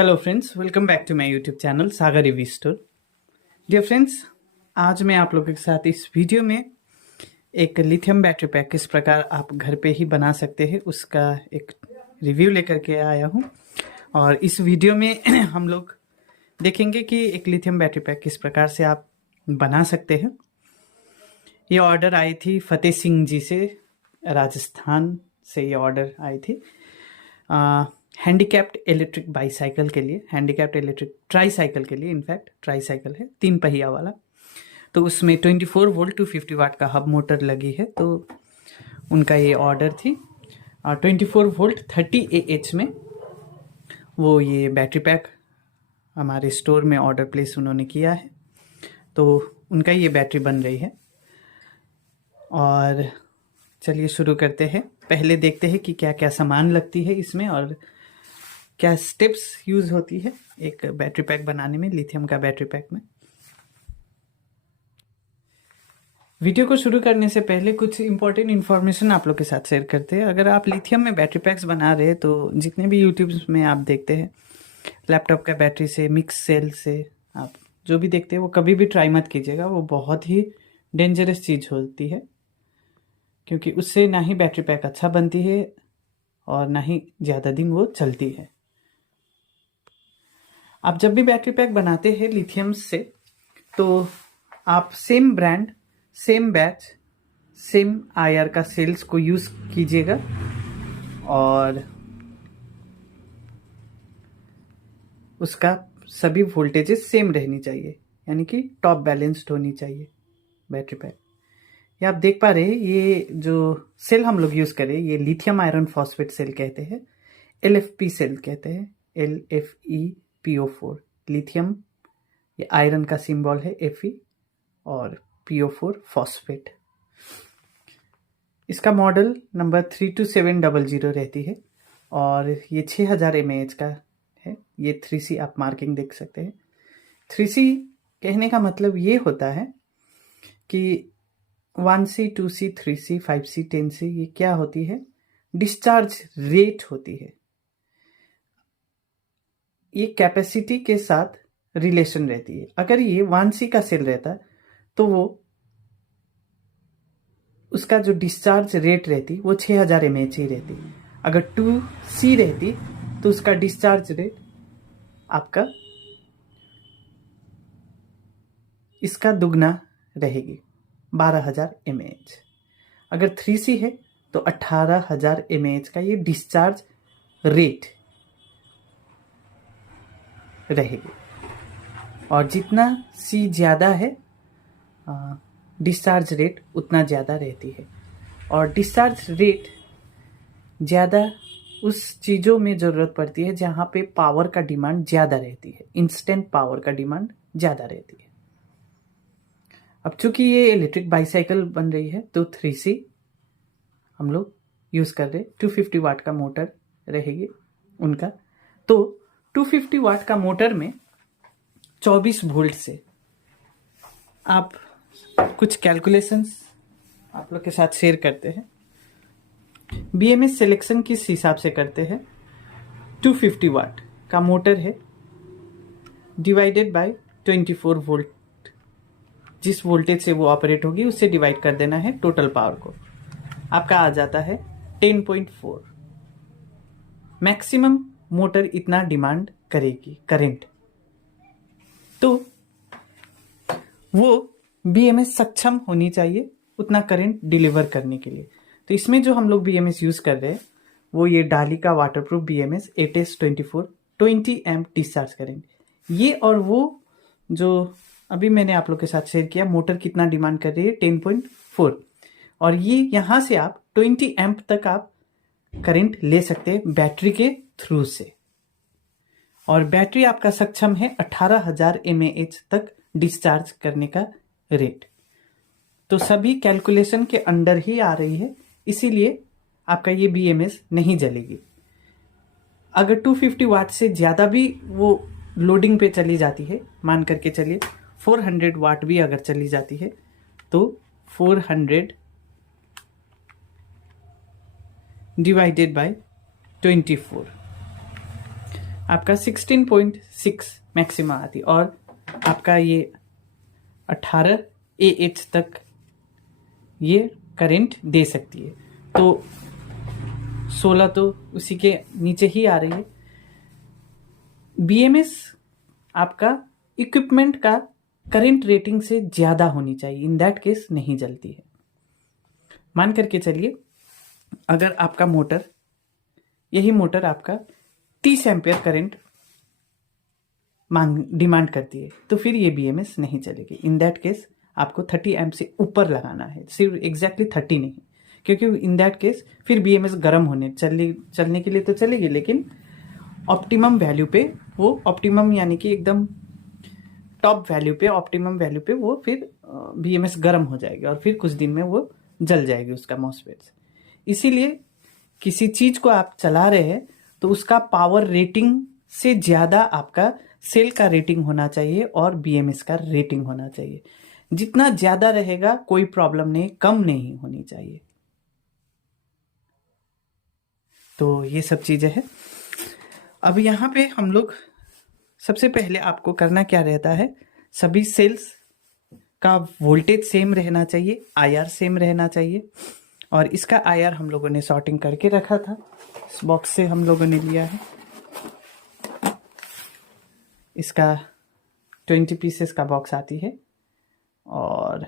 Hello friends, welcome back to my YouTube channel Sagar review store. Dear friends, आज मैं आप लोगों के साथ इस वीडियो में एक लिथियम बैटरी पैक किस प्रकार आप घर पे ही बना सकते हैं उसका एक रिव्यू लेकर के आया हूं। और इस वीडियो में हम लोग देखेंगे कि एक लिथियम बैटरी पैक किस प्रकार से आप बना सकते हैं। ये ऑर्डर आई थी फतेह सिंह जी से, राजस्थान से ये ऑर्डर आई थी। हैंडीकैप्ड इलेक्ट्रिक बाईसाइकिल के लिए, हैंडीकैप्ड इलेक्ट्रिक ट्राईसाइकिल के लिए, इनफैक्ट ट्राईसाइकिल है 3 पहिया वाला। तो उसमें 24 वोल्ट 250 वाट का हब मोटर लगी है, तो उनका ये ऑर्डर थी। 24 वोल्ट 30 AH में वो ये बैटरी पैक हमारे स्टोर में ऑर्डर प्लेस उन्होंने किया है, तो उनका ये बैटरी बन रही है। और चलिए शुरू करते हैं। पहले देखते हैं कि क्या क्या सामान लगती है इसमें और क्या स्टेप्स यूज होती है एक बैटरी पैक बनाने में, लिथियम का बैटरी पैक में। वीडियो को शुरू करने से पहले कुछ इंपॉर्टेंट इन्फॉर्मेशन आप लोग के साथ शेयर करते हैं। अगर आप लिथियम में बैटरी पैक्स बना रहे हैं तो जितने भी यूट्यूब में आप देखते हैं लैपटॉप का बैटरी से, मिक्स सेल से, आप जो भी देखते हैं वो कभी भी ट्राई मत कीजिएगा। वो बहुत ही डेंजरस चीज़ होती है, क्योंकि उससे ना ही बैटरी पैक अच्छा बनती है और ना ही ज़्यादा दिन वो चलती है। आप जब भी बैटरी पैक बनाते हैं लिथियम से, तो आप same brand, same batch, same IR का सेल्स को यूज कीजिएगा और उसका सभी वोल्टेजेस सेम रहनी चाहिए, यानी कि टॉप बैलेंस्ड होनी चाहिए बैटरी पैक। ये आप देख पा रहे हैं, ये जो सेल हम लोग यूज करें ये लिथियम आयरन फॉस्फेट सेल कहते हैं, LFP सेल कहते हैं, LFePO4। लिथियम ये आयरन का सिंबल है Fe और PO4 फॉस्फेट। इसका मॉडल नंबर 32700 रहती है और ये 6000 mAh का है। ये 3C आप मार्किंग देख सकते हैं। 3C कहने का मतलब ये होता है कि 1C 2C 3C 5C 10C ये क्या होती है, डिस्चार्ज रेट होती है। ये कैपेसिटी के साथ रिलेशन रहती है। अगर ये 1C का सेल रहता तो वो उसका जो डिस्चार्ज रेट रहती वो 6000 mAh ही रहती। अगर 2C रहती तो उसका डिस्चार्ज रेट आपका इसका दुगना रहेगी, 12000 mAh। अगर 3C है तो 18000 mAh का ये डिस्चार्ज रेट रहेगी। और जितना C ज़्यादा है डिस्चार्ज रेट उतना ज़्यादा रहती है। और डिस्चार्ज रेट ज़्यादा उस चीज़ों में ज़रूरत पड़ती है जहाँ पे पावर का डिमांड ज़्यादा रहती है, इंस्टेंट पावर का डिमांड ज़्यादा रहती है। अब चूंकि ये इलेक्ट्रिक बाईसाइकिल बन रही है तो 3C हम लोग यूज़ कर रहे, 250 वाट का मोटर रहेगी उनका। तो 250 वाट का मोटर में 24 वोल्ट से आप कुछ कैलकुलेशंस आप लोग के साथ शेयर करते हैं। BMS सिलेक्शन किस हिसाब से करते हैं, 250 वाट का मोटर है डिवाइडेड बाय 24 वोल्ट, जिस वोल्टेज से वो ऑपरेट होगी उससे डिवाइड कर देना है टोटल पावर को। आपका आ जाता है 10.4। मैक्सिमम मोटर इतना डिमांड करेगी करंट, तो वो BMS सक्षम होनी चाहिए उतना करंट डिलीवर करने के लिए। तो इसमें जो हम लोग BMS यूज कर रहे हैं वो ये डाली का waterproof BMS ATES24 20 amp discharge current. ये और वो जो अभी मैंने आप लोग के साथ शेयर किया, मोटर कितना डिमांड कर रही है 10.4, और ये यहाँ से आप 20 एम्प तक आप करंट ले सकते हैं बैटरी के थ्रू से। और बैटरी आपका सक्षम है 18000 mAh तक डिस्चार्ज करने का रेट। तो सभी कैलकुलेशन के अंडर ही आ रही है, इसीलिए आपका ये BMS नहीं जलेगी। अगर 250 वाट से ज़्यादा भी वो लोडिंग पे चली जाती है, मान करके चलिए 400 वाट भी अगर चली जाती है, तो 400 डिवाइडेड बाय 24 आपका 16.6 मैक्सिमा आती है और आपका ये 18 AH तक ये करंट दे सकती है। तो 16 तो उसी के नीचे ही आ रही है। BMS आपका इक्विपमेंट का करंट रेटिंग से ज़्यादा होनी चाहिए, इन दैट केस नहीं जलती है। मान करके चलिए अगर आपका मोटर, यही मोटर आपका 30 एम्पियर करंट डिमांड करती है, तो फिर ये BMS नहीं चलेगी। इन दैट केस आपको 30 एम्प से ऊपर लगाना है, सिर्फ एग्जैक्टली 30 नहीं, क्योंकि इन दैट केस फिर BMS गर्म होने चलने के लिए तो चलेगी, लेकिन ऑप्टिमम वैल्यू पे वो, ऑप्टिमम यानी कि एकदम टॉप वैल्यू पे, ऑप्टिमम वैल्यू पे वो फिर BMS गर्म हो जाएगी और फिर कुछ दिन में वो जल जाएगी उसका MOSFET। इसीलिए किसी चीज को आप चला रहे हैं तो उसका पावर रेटिंग से ज्यादा आपका सेल का रेटिंग होना चाहिए और BMS का रेटिंग होना चाहिए। जितना ज्यादा रहेगा कोई प्रॉब्लम नहीं, कम नहीं होनी चाहिए। तो ये सब चीजें हैं। अब यहाँ पे हम लोग सबसे पहले आपको करना क्या रहता है, सभी सेल्स का वोल्टेज सेम रहना चाहिए, IR सेम रहना चाहिए। और इसका IR हम लोगों ने सॉर्टिंग करके रखा था, इस बॉक्स से हम लोगों ने लिया है। इसका 20 पीसेस का बॉक्स आती है और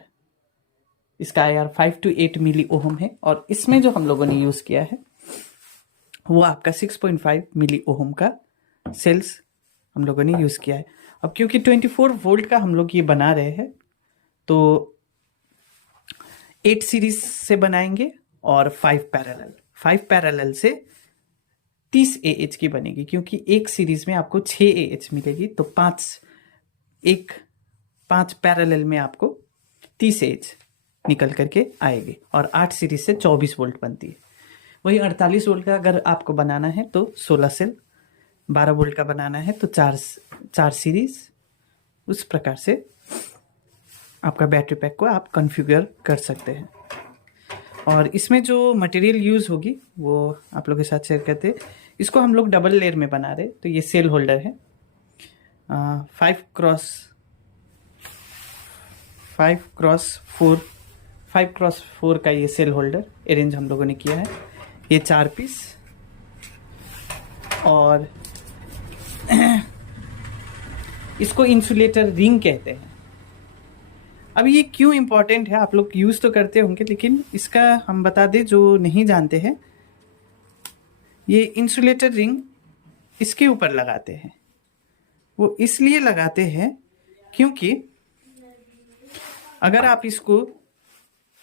इसका IR 5 to 8 मिली ओहम है। और इसमें जो हम लोगों ने यूज़ किया है वो आपका 6.5 मिली ओहम का सेल्स हम लोगों ने यूज़ किया है। अब क्योंकि 24 वोल्ट का हम लोग ये बना रहे हैं तो 8 सीरीज से बनाएंगे और 5 पैरेलल से 30 AH की बनेगी, क्योंकि एक सीरीज में आपको 6 AH मिलेगी, तो 5 पैरेलल में आपको 30 AH निकल करके आएगी और 8 सीरीज से 24 वोल्ट बनती है। वही 48 वोल्ट का अगर आपको बनाना है तो 16 सेल, 12 वोल्ट का बनाना है तो 4 सीरीज, उस प्रकार से आपका बैटरी पैक को आप कॉन्फ़िगर कर सकते हैं। और इसमें जो मटेरियल यूज़ होगी वो आप लोगों के साथ शेयर करते हैं। इसको हम लोग डबल लेयर में बना रहे, तो ये सेल होल्डर है 5x4 का ये सेल होल्डर अरेंज हम लोगों ने किया है। ये 4 पीस और इसको इंसुलेटर रिंग कहते हैं। अब ये क्यों इम्पोर्टेंट है, आप लोग यूज़ तो करते होंगे, लेकिन इसका हम बता दें जो नहीं जानते हैं। ये इंसुलेटर रिंग इसके ऊपर लगाते हैं, वो इसलिए लगाते हैं क्योंकि अगर आप इसको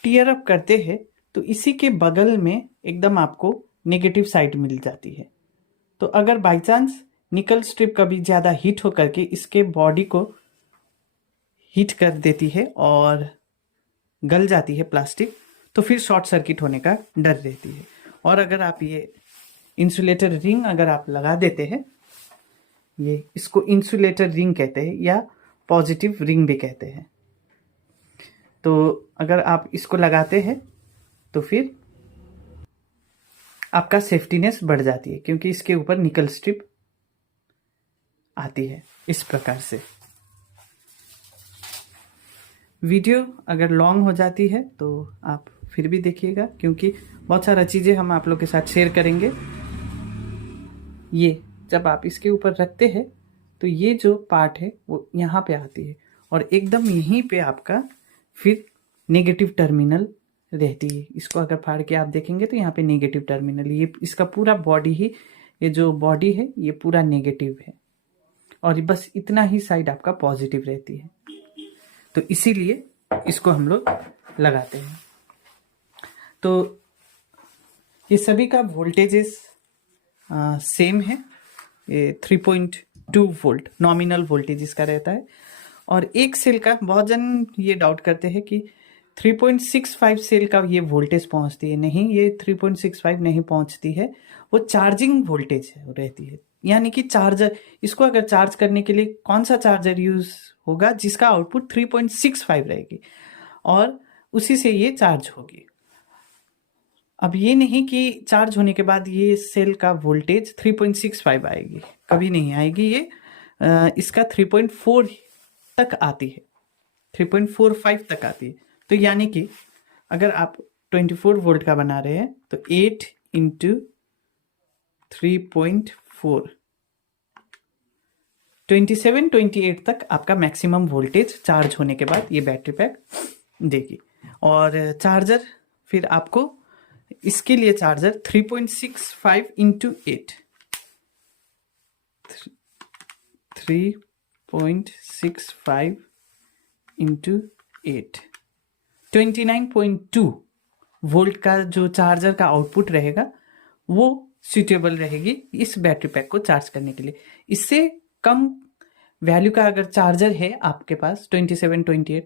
टीयर अप करते हैं तो इसी के बगल में एकदम आपको नेगेटिव साइड मिल जाती है। तो अगर बाई चांस निकल स्ट्रिप कभी ज़्यादा हीट हो करके इसके बॉडी को हीट कर देती है और गल जाती है प्लास्टिक, तो फिर शॉर्ट सर्किट होने का डर रहती है। और अगर आप ये इंसुलेटर रिंग अगर आप लगा देते हैं, ये इसको इंसुलेटर रिंग कहते हैं या पॉजिटिव रिंग भी कहते हैं, तो अगर आप इसको लगाते हैं तो फिर आपका सेफ्टीनेस बढ़ जाती है, क्योंकि इसके ऊपर निकल स्ट्रिप आती है इस प्रकार से। वीडियो अगर लॉन्ग हो जाती है तो आप फिर भी देखिएगा, क्योंकि बहुत सारा चीज़ें हम आप लोग के साथ शेयर करेंगे। ये जब आप इसके ऊपर रखते हैं तो ये जो पार्ट है वो यहाँ पे आती है और एकदम यहीं पे आपका फिर नेगेटिव टर्मिनल रहती है। इसको अगर फाड़ के आप देखेंगे तो यहाँ पे नेगेटिव टर्मिनल, ये इसका पूरा बॉडी ही, ये जो बॉडी है ये पूरा नेगेटिव है और बस इतना ही साइड आपका पॉजिटिव रहती है। तो इसीलिए इसको हम लोग लगाते हैं। तो ये सभी का वोल्टेजेस सेम है। ये 3.2 वोल्ट नॉमिनल वोल्टेज इसका रहता है। और एक सेल का, बहुत जन ये डाउट करते हैं कि 3.65 सेल का ये वोल्टेज पहुंचती है। नहीं, ये 3.65 नहीं पहुंचती है, वो चार्जिंग वोल्टेज रहती है। यानी कि चार्जर, इसको अगर चार्ज करने के लिए कौन सा चार्जर यूज होगा जिसका आउटपुट 3.65 रहेगी और उसी से ये चार्ज होगी। अब ये नहीं कि चार्ज होने के बाद ये सेल का वोल्टेज 3.65 आएगी, कभी नहीं आएगी। ये इसका 3.4 तक आती है, 3.45 तक आती है। तो यानी कि अगर आप 24 वोल्ट का बना रहे हैं तो 8 इंटू 3.4 27-28 तक आपका मैक्सिमम वोल्टेज चार्ज होने के बाद ये बैटरी पैक देगी। और चार्जर फिर आपको इसके लिए चार्जर 3.65 इंटू 8 3.65 इंटू 8 29.2 वोल्ट का जो चार्जर का आउटपुट रहेगा वो सूटेबल रहेगी इस बैटरी पैक को चार्ज करने के लिए। इससे कम वैल्यू का अगर चार्जर है आपके पास 27-28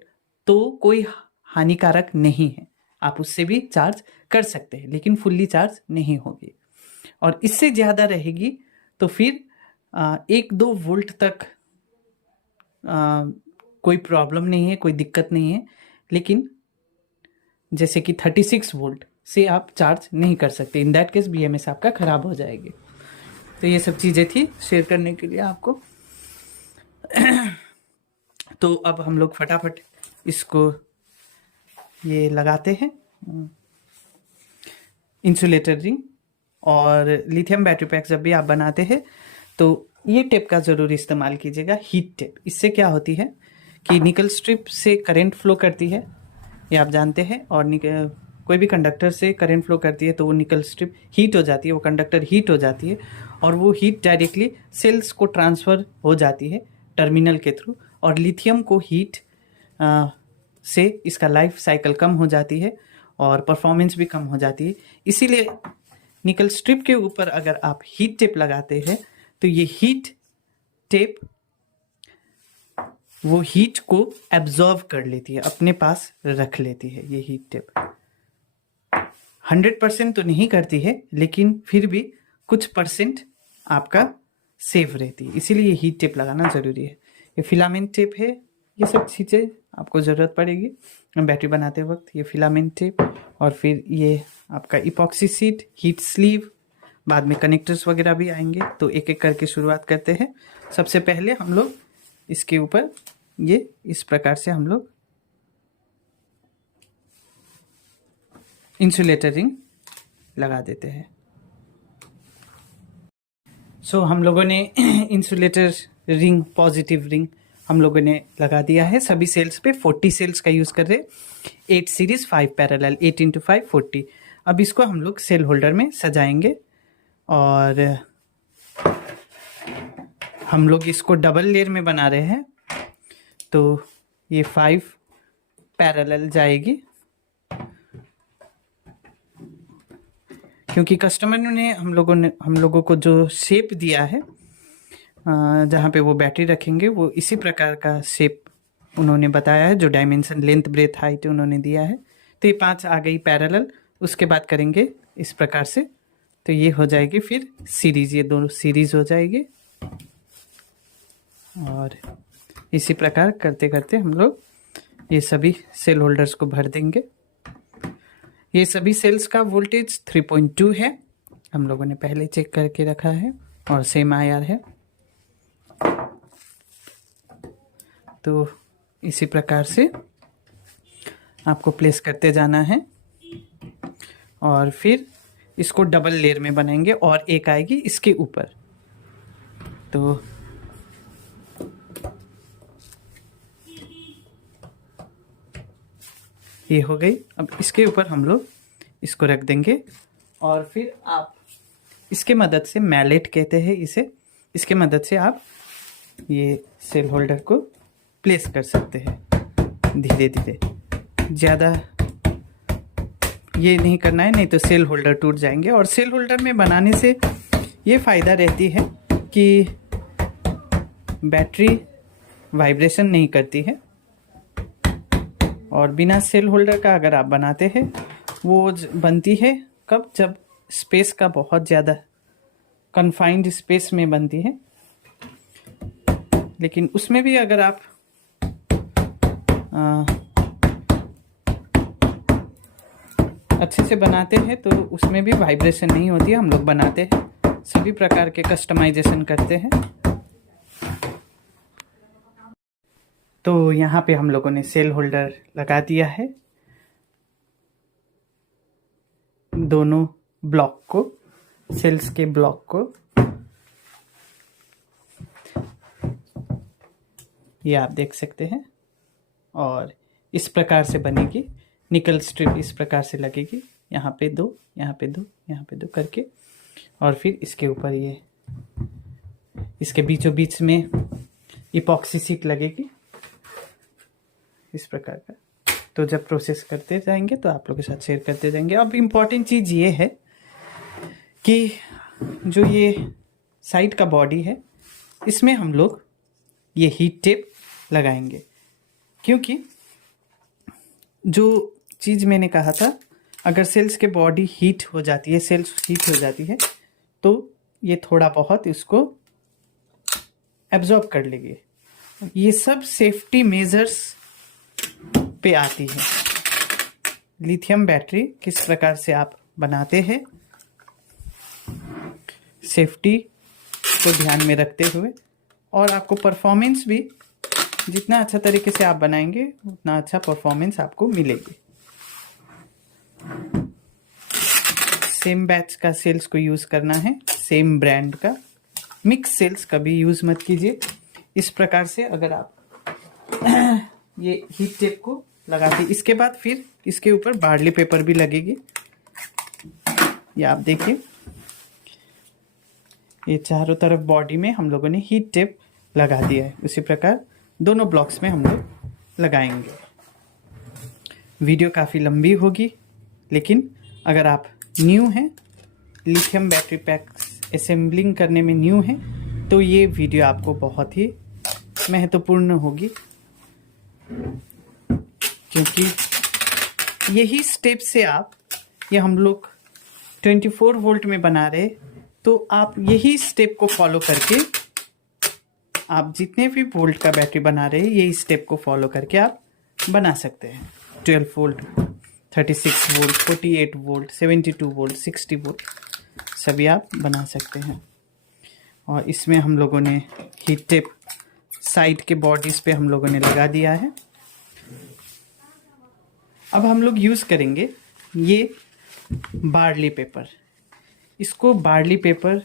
तो कोई हानिकारक नहीं है, आप उससे भी चार्ज कर सकते हैं, लेकिन फुल्ली चार्ज नहीं होगी। और इससे ज़्यादा रहेगी तो फिर 1-2 वोल्ट तक कोई प्रॉब्लम नहीं है, कोई दिक्कत नहीं है। लेकिन जैसे कि 36 वोल्ट से आप चार्ज नहीं कर सकते, इन दैट केस BMS आपका ख़राब हो जाएगी। तो ये सब चीज़ें थी शेयर करने के लिए आपको। तो अब हम लोग फटाफट इसको ये लगाते हैं इंसुलेटर रिंग। और लिथियम बैटरी पैक जब भी आप बनाते हैं तो ये टेप का ज़रूर इस्तेमाल कीजिएगा, हीट टेप। इससे क्या होती है कि निकल स्ट्रिप से करंट फ्लो करती है, ये आप जानते हैं। और कोई भी कंडक्टर से करंट फ्लो करती है तो वो निकल स्ट्रिप हीट हो जाती है, वो कंडक्टर हीट हो जाती है और वो हीट डायरेक्टली सेल्स को ट्रांसफ़र हो जाती है टर्मिनल के थ्रू। और लिथियम को हीट से इसका लाइफ साइकिल कम हो जाती है और परफॉर्मेंस भी कम हो जाती है। इसीलिए निकल स्ट्रिप के ऊपर अगर आप हीट टेप लगाते हैं तो ये हीट टेप वो हीट को एब्जॉर्व कर लेती है, अपने पास रख लेती है। ये हीट टेप 100% तो नहीं करती है, लेकिन फिर भी कुछ परसेंट आपका सेफ रहती है, इसीलिए ये हीट टेप लगाना ज़रूरी है। ये फिलामेंट टेप है, ये सब चीज़ें आपको ज़रूरत पड़ेगी बैटरी बनाते वक्त। ये फिलामेंट टेप और फिर ये आपका इपॉक्सी शीट, हीट स्लीव, बाद में कनेक्टर्स वगैरह भी आएंगे। तो एक एक करके शुरुआत करते हैं। सबसे पहले हम लोग इसके ऊपर ये इस प्रकार से हम लोग इंसुलेटर रिंग लगा देते हैं। सो हम लोगों ने इंसुलेटर रिंग, पॉजिटिव रिंग हम लोगों ने लगा दिया है सभी सेल्स पे। 40 सेल्स का यूज़ कर रहे हैं, 8 सीरीज 5 पैरेलल, 8 इंटू 5 40। अब इसको हम लोग सेल होल्डर में सजाएंगे और हम लोग इसको डबल लेयर में बना रहे हैं। तो ये 5 पैरेलल जाएगी, क्योंकि कस्टमर ने हम लोगों को जो शेप दिया है जहाँ पे वो बैटरी रखेंगे वो इसी प्रकार का शेप उन्होंने बताया है, जो डायमेंशन, लेंथ, ब्रेथ, हाइट उन्होंने दिया है। तो ये 5 आ गई पैरेलल। उसके बाद करेंगे इस प्रकार से, तो ये हो जाएगी फिर सीरीज, ये दोनों सीरीज हो जाएगी। और इसी प्रकार करते करते हम लोग ये सभी सेल होल्डर्स को भर देंगे। ये सभी सेल्स का वोल्टेज 3.2 है, हम लोगों ने पहले चेक करके रखा है और सेम IR है। तो इसी प्रकार से आपको प्लेस करते जाना है और फिर इसको डबल लेयर में बनाएंगे और एक आएगी इसके ऊपर। तो ये हो गई। अब इसके ऊपर हम लोग इसको रख देंगे और फिर आप इसके मदद से, मैलेट कहते हैं इसे, इसके मदद से आप ये सेल होल्डर को प्लेस कर सकते हैं धीरे धीरे। ज़्यादा ये नहीं करना है, नहीं तो सेल होल्डर टूट जाएंगे। और सेल होल्डर में बनाने से ये फ़ायदा रहती है कि बैटरी वाइब्रेशन नहीं करती है। और बिना सेल होल्डर का अगर आप बनाते हैं वो बनती है कब, जब स्पेस का बहुत ज़्यादा कन्फाइंड स्पेस में बनती है। लेकिन उसमें भी अगर आप अच्छे से बनाते हैं तो उसमें भी वाइब्रेशन नहीं होती है। हम लोग बनाते हैं, सभी प्रकार के कस्टमाइजेशन करते हैं। तो यहाँ पे हम लोगों ने सेल होल्डर लगा दिया है दोनों ब्लॉक को, सेल्स के ब्लॉक को। ये आप देख सकते हैं। और इस प्रकार से बनेगी निकल स्ट्रिप, इस प्रकार से लगेगी। यहाँ पे दो, यहाँ पे दो, यहाँ पे दो करके, और फिर इसके ऊपर ये इसके बीचों बीच में इपॉक्सी शीट लगेगी इस प्रकार का। तो जब प्रोसेस करते जाएंगे तो आप लोगों के साथ शेयर करते जाएंगे। अब इम्पॉर्टेंट चीज़ ये है कि जो ये साइड का बॉडी है, इसमें हम लोग ये हीट टेप लगाएंगे, क्योंकि जो चीज़ मैंने कहा था, अगर सेल्स के बॉडी हीट हो जाती है, सेल्स हीट हो जाती है, तो ये थोड़ा बहुत इसको एब्जॉर्ब कर लेगी। ये सब सेफ्टी मेजर्स पे आती है। लिथियम बैटरी किस प्रकार से आप बनाते हैं, सेफ्टी को ध्यान में रखते हुए, और आपको परफॉर्मेंस भी जितना अच्छा तरीके से आप बनाएंगे उतना अच्छा परफॉर्मेंस आपको मिलेगी। सेम बैच का सेल्स को यूज़ करना है, सेम ब्रांड का। मिक्स सेल्स कभी यूज़ मत कीजिए। इस प्रकार से अगर आप ये हीट टेप को लगाते, इसके बाद फिर इसके ऊपर बार्ली पेपर भी लगेगी। ये आप देखिए, ये चारों तरफ बॉडी में हम लोगों ने हीट टेप लगा दिया है। उसी प्रकार दोनों ब्लॉक्स में हम लोग लगाएंगे। वीडियो काफ़ी लंबी होगी, लेकिन अगर आप न्यू हैं, लिथियम बैटरी पैक असेंबलिंग करने में न्यू हैं, तो ये वीडियो आपको बहुत ही महत्वपूर्ण होगी, क्योंकि यही स्टेप से आप, ये हम लोग 24 वोल्ट में बना रहे, तो आप यही स्टेप को फॉलो करके आप जितने भी वोल्ट का बैटरी बना रहे हैं, यही स्टेप को फॉलो करके आप बना सकते हैं। 12 volt, 36 volt, 48 volt, 72 volt, 60 volt सभी आप बना सकते हैं। और इसमें हम लोगों ने हीट टेप साइड के बॉडीज़ पे हम लोगों ने लगा दिया है। अब हम लोग यूज़ करेंगे ये बार्ली पेपर। इसको बार्ली पेपर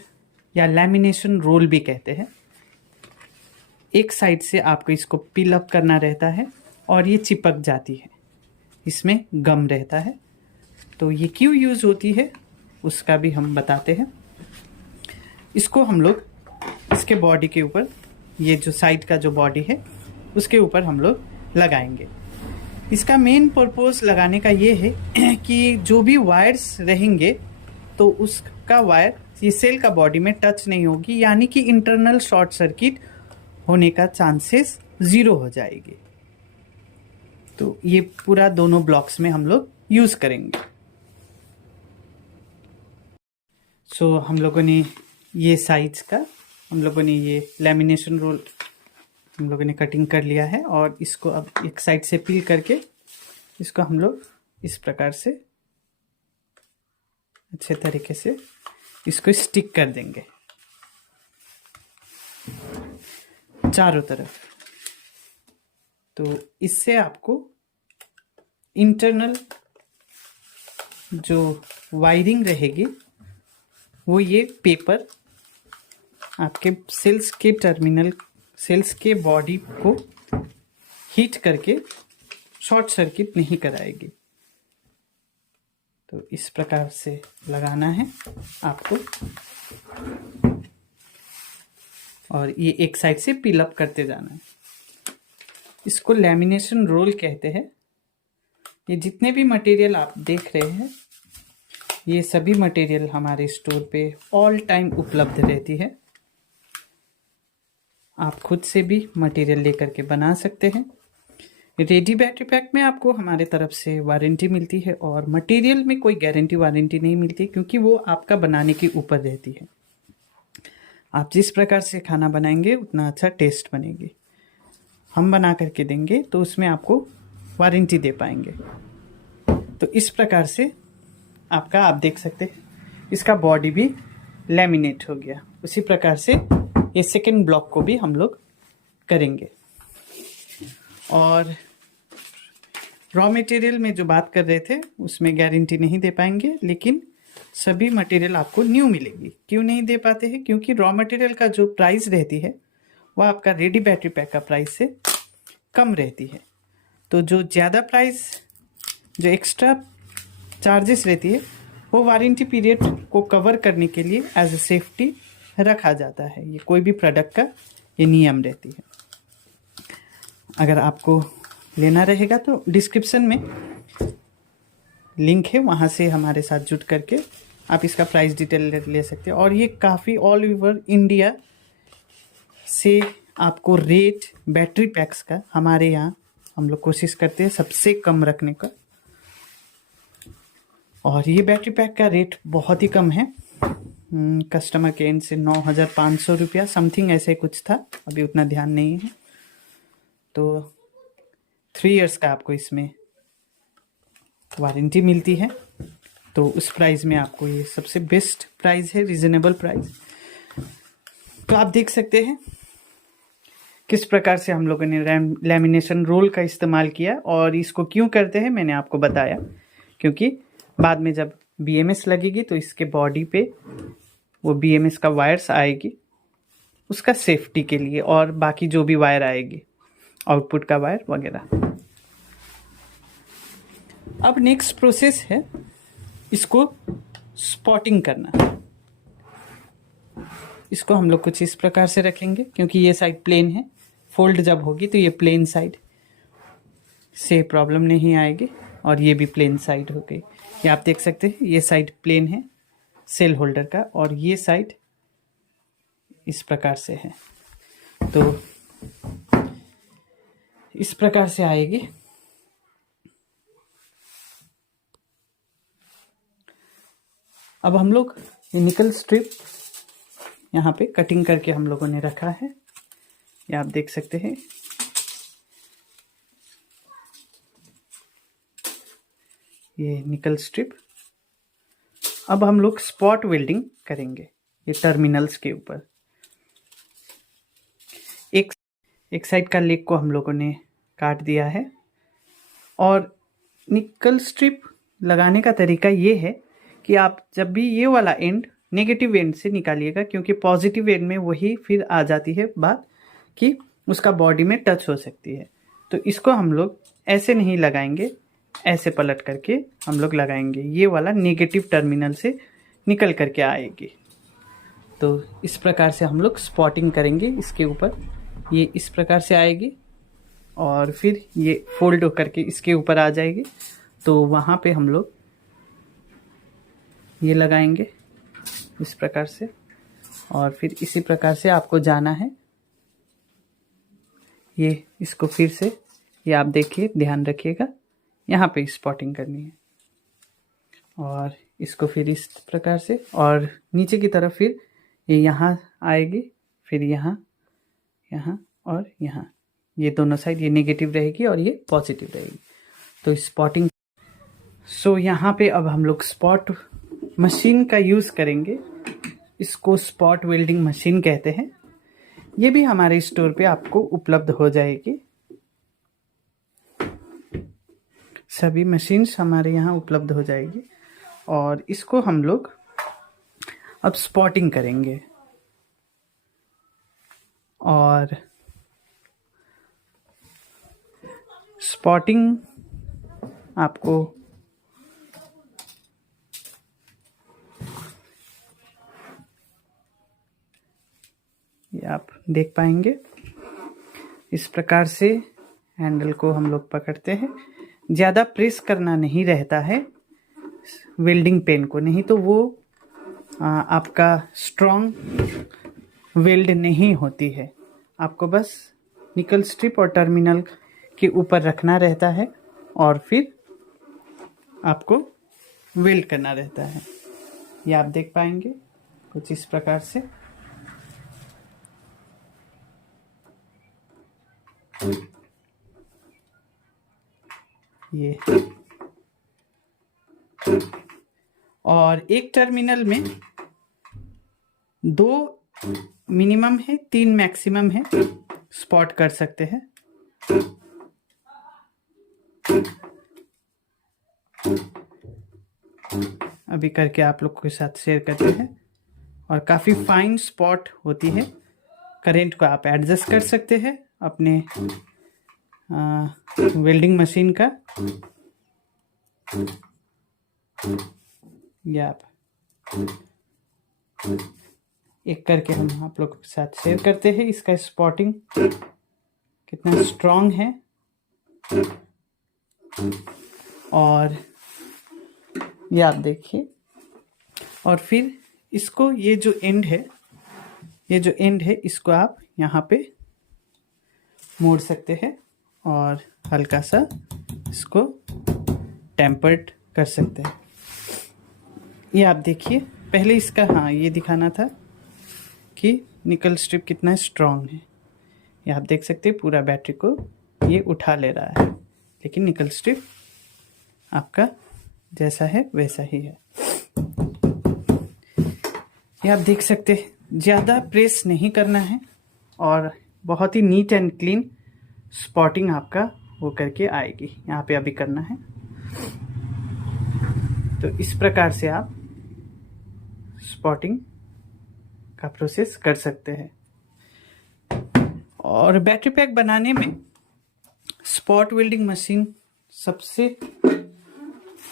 या लैमिनेशन रोल भी कहते हैं। एक साइड से आपको इसको पिल अप करना रहता है और ये चिपक जाती है, इसमें गम रहता है। तो ये क्यों यूज़ होती है उसका भी हम बताते हैं। इसको हम लोग इसके बॉडी के ऊपर, ये जो साइड का जो बॉडी है उसके ऊपर हम लोग लगाएंगे। इसका मेन पर्पस लगाने का ये है कि जो भी वायर्स रहेंगे तो उसका वायर ये सेल का बॉडी में टच नहीं होगी, यानी कि इंटरनल शॉर्ट सर्किट होने का चांसेस 0 हो जाएगी। तो ये पूरा दोनों ब्लॉक्स में हम लोग यूज़ करेंगे। सो हम लोगों ने ये साइज का, हम लोगों ने ये लैमिनेशन रोल हम लोगों ने कटिंग कर लिया है, और इसको अब एक साइड से पील करके इसको हम लोग इस प्रकार से अच्छे तरीके से इसको स्टिक कर देंगे चारों तरफ। तो इससे आपको इंटरनल जो वायरिंग रहेगी वो ये पेपर आपके सेल्स के टर्मिनल, सेल्स के बॉडी को हीट करके शॉर्ट सर्किट नहीं कराएगी। तो इस प्रकार से लगाना है आपको, और ये एक साइड से पिल अप करते जाना है। इसको लैमिनेशन रोल कहते हैं। ये जितने भी मटेरियल आप देख रहे हैं, ये सभी मटेरियल हमारे स्टोर पे ऑल टाइम उपलब्ध रहती है। आप खुद से भी मटेरियल लेकर के बना सकते हैं। रेडी बैटरी पैक में आपको हमारे तरफ से वारंटी मिलती है, और मटेरियल में कोई गारंटी वारंटी नहीं मिलती, क्योंकि वो आपका बनाने के ऊपर रहती है। आप जिस प्रकार से खाना बनाएंगे उतना अच्छा टेस्ट बनेगी। हम बना करके देंगे तो उसमें आपको वारंटी दे पाएंगे। तो इस प्रकार से आपका, आप देख सकते हैं इसका बॉडी भी लैमिनेट हो गया। उसी प्रकार से ये सेकेंड ब्लॉक को भी हम लोग करेंगे। और रॉ मटेरियल में जो बात कर रहे थे उसमें गारंटी नहीं दे पाएंगे, लेकिन सभी मटेरियल आपको न्यू मिलेगी। क्यों नहीं दे पाते हैं? क्योंकि रॉ मटेरियल का जो प्राइस रहती है वह आपका रेडी बैटरी पैक का प्राइस से कम रहती है। तो जो ज़्यादा प्राइस, जो एक्स्ट्रा चार्जेस रहती है, वो वारंटी पीरियड को कवर करने के लिए एज ए सेफ्टी रखा जाता है। ये कोई भी प्रोडक्ट का ये नियम रहती है। अगर आपको लेना रहेगा तो डिस्क्रिप्शन में लिंक है, वहाँ से हमारे साथ जुड़ करके आप इसका प्राइस डिटेल ले सकते हैं। और ये काफ़ी ऑल ओवर इंडिया से आपको रेट बैटरी पैक्स का हमारे यहाँ हम लोग कोशिश करते हैं सबसे कम रखने का। और ये बैटरी पैक का रेट बहुत ही कम है, कस्टमर के एंड से 9,500 रुपया समथिंग ऐसे कुछ था, अभी उतना ध्यान नहीं है। तो 3 इयर्स का आपको इसमें वारंटी मिलती है। तो उस प्राइस में आपको ये सबसे बेस्ट प्राइस है, रिजनेबल प्राइस। तो आप देख सकते हैं किस प्रकार से हम लोगों ने लैमिनेशन रोल का इस्तेमाल किया। और इसको क्यों करते हैं मैंने आपको बताया, क्योंकि बाद में जब BMS लगेगी तो इसके बॉडी पे वो BMS का वायर्स आएगी, उसका सेफ्टी के लिए, और बाकी जो भी वायर आएगी, आउटपुट का वायर वगैरह। अब नेक्स्ट प्रोसेस है इसको स्पॉटिंग करना। इसको हम लोग कुछ इस प्रकार से रखेंगे, क्योंकि ये साइड प्लेन है, फोल्ड जब होगी तो ये प्लेन साइड से प्रॉब्लम नहीं आएगी, और ये भी प्लेन साइड हो गई। ये आप देख सकते हैं ये साइड प्लेन है सेल होल्डर का, और ये साइड इस प्रकार से है। तो इस प्रकार से आएगी। अब हम लोग ये निकल स्ट्रिप यहाँ पे कटिंग करके हम लोगों ने रखा है, ये आप देख सकते हैं। ये निकल स्ट्रिप। अब हम लोग स्पॉट वेल्डिंग करेंगे ये टर्मिनल्स के ऊपर। एक साइड का लेग को हम लोगों ने काट दिया है। और निकल स्ट्रिप लगाने का तरीका ये है कि आप जब भी ये वाला एंड नेगेटिव एंड से निकालिएगा, क्योंकि पॉजिटिव एंड में वही फिर आ जाती है बात कि उसका बॉडी में टच हो सकती है। तो इसको हम लोग ऐसे नहीं लगाएंगे, ऐसे पलट करके हम लोग लगाएंगे। ये वाला नेगेटिव टर्मिनल से निकल करके आएगी। तो इस प्रकार से हम लोग स्पॉटिंग करेंगे इसके ऊपर। ये इस प्रकार से आएगी और फिर ये फोल्ड होकर के इसके ऊपर आ जाएगी। तो वहाँ पे हम लोग ये लगाएंगे इस प्रकार से, और फिर इसी प्रकार से आपको जाना है। ये इसको फिर से, ये आप देखिए, ध्यान रखिएगा, यहाँ पे स्पॉटिंग करनी है। और इसको फिर इस प्रकार से, और नीचे की तरफ फिर ये यहाँ आएगी, फिर यहाँ, यहाँ और यहाँ। ये दोनों साइड ये नेगेटिव रहेगी और ये पॉजिटिव रहेगी। तो स्पॉटिंग। सो यहाँ पे अब हम लोग स्पॉट मशीन का यूज़ करेंगे। इसको स्पॉट वेल्डिंग मशीन कहते हैं। ये भी हमारे स्टोर पे आपको उपलब्ध हो जाएगी। सभी मशीन्स हमारे यहाँ उपलब्ध हो जाएगी। और इसको हम लोग अब स्पॉटिंग करेंगे। और स्पॉटिंग आपको ये आप देख पाएंगे, इस प्रकार से हैंडल को हम लोग पकड़ते हैं। ज़्यादा प्रेस करना नहीं रहता है वेल्डिंग पेन को, नहीं तो वो आपका स्ट्रॉन्ग वेल्ड नहीं होती है। आपको बस निकल स्ट्रिप और टर्मिनल के ऊपर रखना रहता है और फिर आपको वेल्ड करना रहता है। ये आप देख पाएंगे कुछ इस प्रकार से। ये और एक टर्मिनल में 2 मिनिमम है, 3 मैक्सिमम है, स्पॉट कर सकते हैं। अभी करके आप लोग के साथ शेयर करते हैं। और काफ़ी फाइन स्पॉट होती है। करंट को आप एडजस्ट कर सकते हैं अपने वेल्डिंग मशीन का। ये आप एक करके हम आप लोग के साथ शेयर करते हैं। इसका स्पॉटिंग कितना स्ट्रॉन्ग है। और ये आप देखिए। और फिर इसको ये जो एंड है इसको आप यहाँ पे मोड़ सकते हैं और हल्का सा इसको टेम्पर्ड कर सकते हैं। ये आप देखिए। पहले इसका ये दिखाना था कि निकल स्ट्रिप कितना स्ट्रॉन्ग है। ये आप देख सकते हैं पूरा बैटरी को ये उठा ले रहा है, लेकिन निकल स्ट्रिप आपका जैसा है वैसा ही है। ये आप देख सकते हैं। ज़्यादा प्रेस नहीं करना है और बहुत ही नीट एंड क्लीन स्पॉटिंग आपका वो करके आएगी। यहाँ पे अभी करना है। तो इस प्रकार से आप स्पॉटिंग का प्रोसेस कर सकते हैं। और बैटरी पैक बनाने में स्पॉट वेल्डिंग मशीन सबसे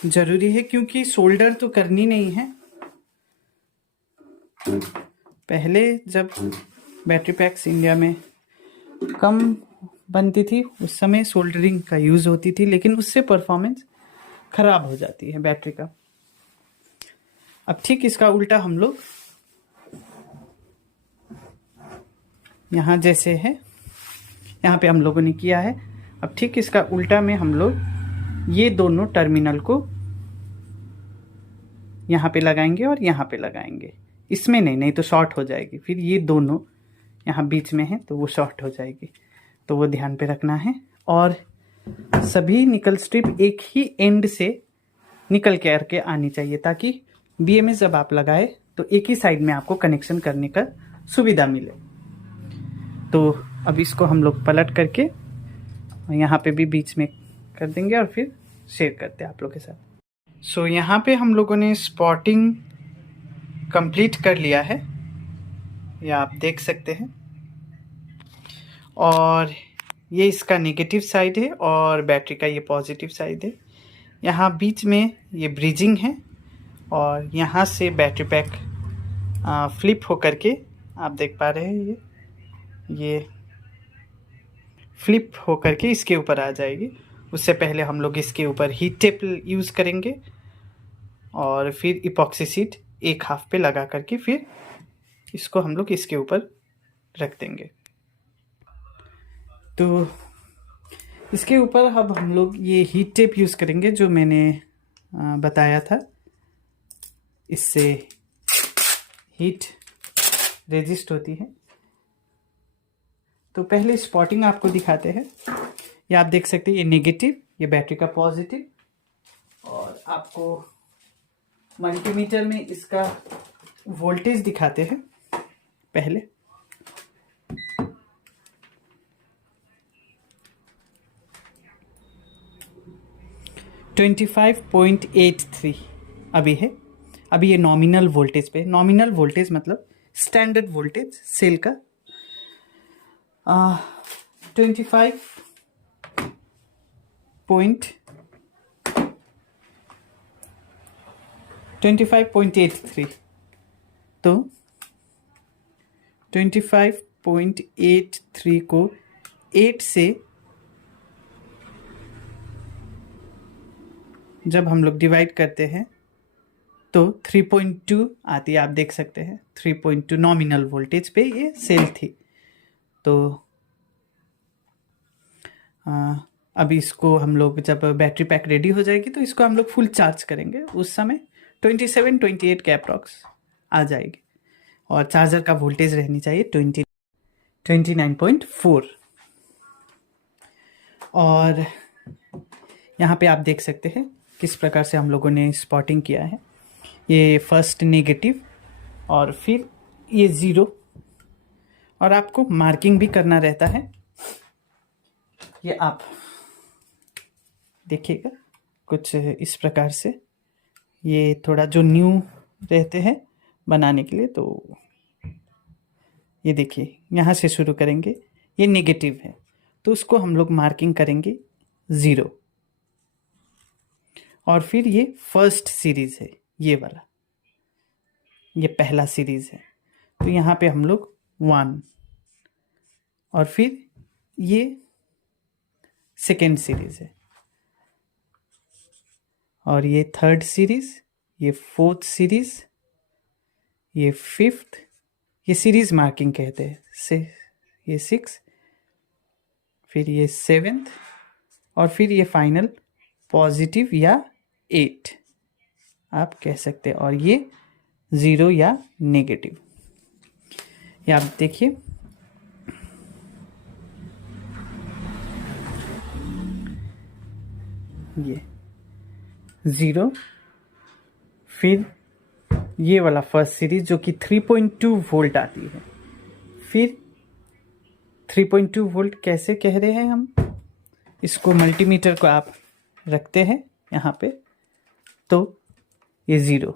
ज़रूरी है, क्योंकि सोल्डर तो करनी नहीं है। पहले जब बैटरी पैक्स इंडिया में कम बनती थी उस समय सोल्डरिंग का यूज़ होती थी, लेकिन उससे परफॉर्मेंस ख़राब हो जाती है बैटरी का। अब ठीक इसका उल्टा हम लोग यहाँ जैसे है, यहाँ पे हम लोगों ने किया है। अब ठीक इसका उल्टा में हम लोग ये दोनों टर्मिनल को यहाँ पे लगाएंगे और यहाँ पे लगाएंगे। इसमें नहीं तो शॉर्ट हो जाएगी। फिर ये दोनों यहाँ बीच में है तो वो शॉर्ट हो जाएगी, तो वो ध्यान पे रखना है। और सभी निकल स्ट्रिप एक ही एंड से निकल के करके आनी चाहिए, ताकि BMS जब आप लगाए तो एक ही साइड में आपको कनेक्शन करने का सुविधा मिले। तो अब इसको हम लोग पलट करके यहाँ पे भी बीच में कर देंगे और फिर शेयर करते हैं आप लोग के साथ। सो यहाँ पे हम लोगों ने स्पॉटिंग कंप्लीट कर लिया है, ये आप देख सकते हैं। और ये इसका नेगेटिव साइड है और बैटरी का ये पॉजिटिव साइड है। यहाँ बीच में ये ब्रिजिंग है और यहाँ से बैटरी पैक फ्लिप होकर के आप देख पा रहे हैं ये फ्लिप होकर के इसके ऊपर आ जाएगी। उससे पहले हम लोग इसके ऊपर हीट टेप यूज़ करेंगे और फिर इपॉक्सी शीट एक हाफ पे लगा करके फिर इसको हम लोग इसके ऊपर रख देंगे। तो इसके ऊपर अब हम लोग ये हीट टेप यूज़ करेंगे जो मैंने बताया था। इससे हीट रेजिस्ट होती है। तो पहले स्पॉटिंग आपको दिखाते हैं। ये आप देख सकते हैं, ये नेगेटिव, ये बैटरी का पॉजिटिव। और आपको मल्टीमीटर में इसका वोल्टेज दिखाते हैं पहले। $25.83 अभी है। अभी ये नॉमिनल वोल्टेज पे। नॉमिनल वोल्टेज मतलब स्टैंडर्ड वोल्टेज सेल का 25.83। तो 25.83 को 8 से जब हम लोग डिवाइड करते हैं तो 3.2 आती है। आप देख सकते हैं 3.2 नॉमिनल वोल्टेज पे ये सेल थी। तो अभी इसको हम लोग जब बैटरी पैक रेडी हो जाएगी तो इसको हम लोग फुल चार्ज करेंगे। उस समय 27-28 के अप्रॉक्स आ जाएगी। और चार्जर का वोल्टेज रहनी चाहिए 29.4। और यहाँ पे आप देख सकते हैं किस प्रकार से हम लोगों ने स्पॉटिंग किया है। ये फर्स्ट नेगेटिव और फिर ये 0, और आपको मार्किंग भी करना रहता है। ये आप देखिएगा कुछ इस प्रकार से, ये थोड़ा जो न्यू रहते हैं बनाने के लिए, तो ये देखिए यहाँ से शुरू करेंगे, ये नेगेटिव है तो उसको हम लोग मार्किंग करेंगे 0, और फिर ये फर्स्ट सीरीज है, ये वाला, ये पहला सीरीज है, तो यहाँ पे हम लोग 1, और फिर ये सेकेंड सीरीज है, और ये थर्ड सीरीज, ये फोर्थ सीरीज, ये फिफ्थ, ये सीरीज मार्किंग कहते हैं से, ये 6, फिर ये 7th, और फिर ये फाइनल पॉजिटिव या 8 आप कह सकते हैं, और ये 0 या नेगेटिव। ये आप देखिए, ये 0, फिर ये वाला फर्स्ट सीरीज जो कि 3.2 वोल्ट आती है, फिर 3.2 वोल्ट कैसे कह रहे हैं हम, इसको मल्टीमीटर को आप रखते हैं यहाँ पे, तो ये 0,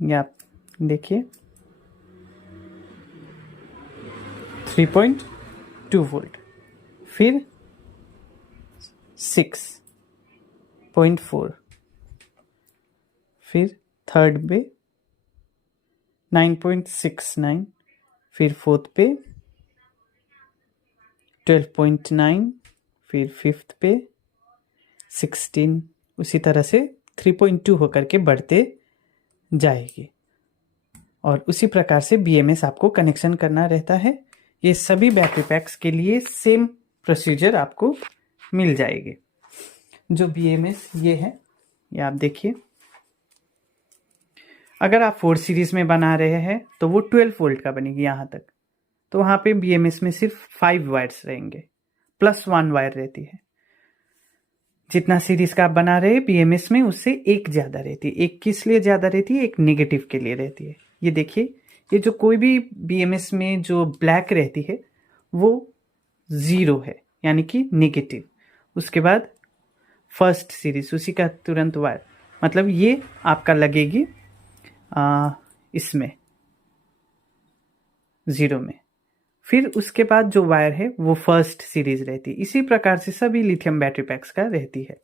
ये आप देखिए 3.2 वोल्ट, फिर 6.4, फिर थर्ड पे 9.69, फिर फोर्थ पे 12.9, फिर फिफ्थ पे 16, उसी तरह से 3.2 होकर के बढ़ते जाएगी। और उसी प्रकार से BMS आपको कनेक्शन करना रहता है। ये सभी बैटरी पैक्स के लिए सेम प्रोसीजर आपको मिल जाएगी। जो BMS ये है, ये आप देखिए, अगर आप 4 सीरीज में बना रहे हैं तो वो 12 वोल्ट का बनेगी यहाँ तक, तो वहाँ पे BMS में सिर्फ 5 वायर्स रहेंगे, +1 वायर रहती है। जितना सीरीज का आप बना रहे हैं BMS में, उससे एक ज़्यादा रहती है। एक किस लिए ज़्यादा रहती है? एक नेगेटिव के लिए रहती है। ये देखिए, ये जो कोई भी BMS में जो ब्लैक रहती है वो 0 है, यानी कि नेगेटिव। उसके बाद फर्स्ट सीरीज, उसी का तुरंत वायर, मतलब ये आपका लगेगी इसमें 0 में। फिर उसके बाद जो वायर है वो फर्स्ट सीरीज रहती है। इसी प्रकार से सभी लिथियम बैटरी पैक्स का रहती है।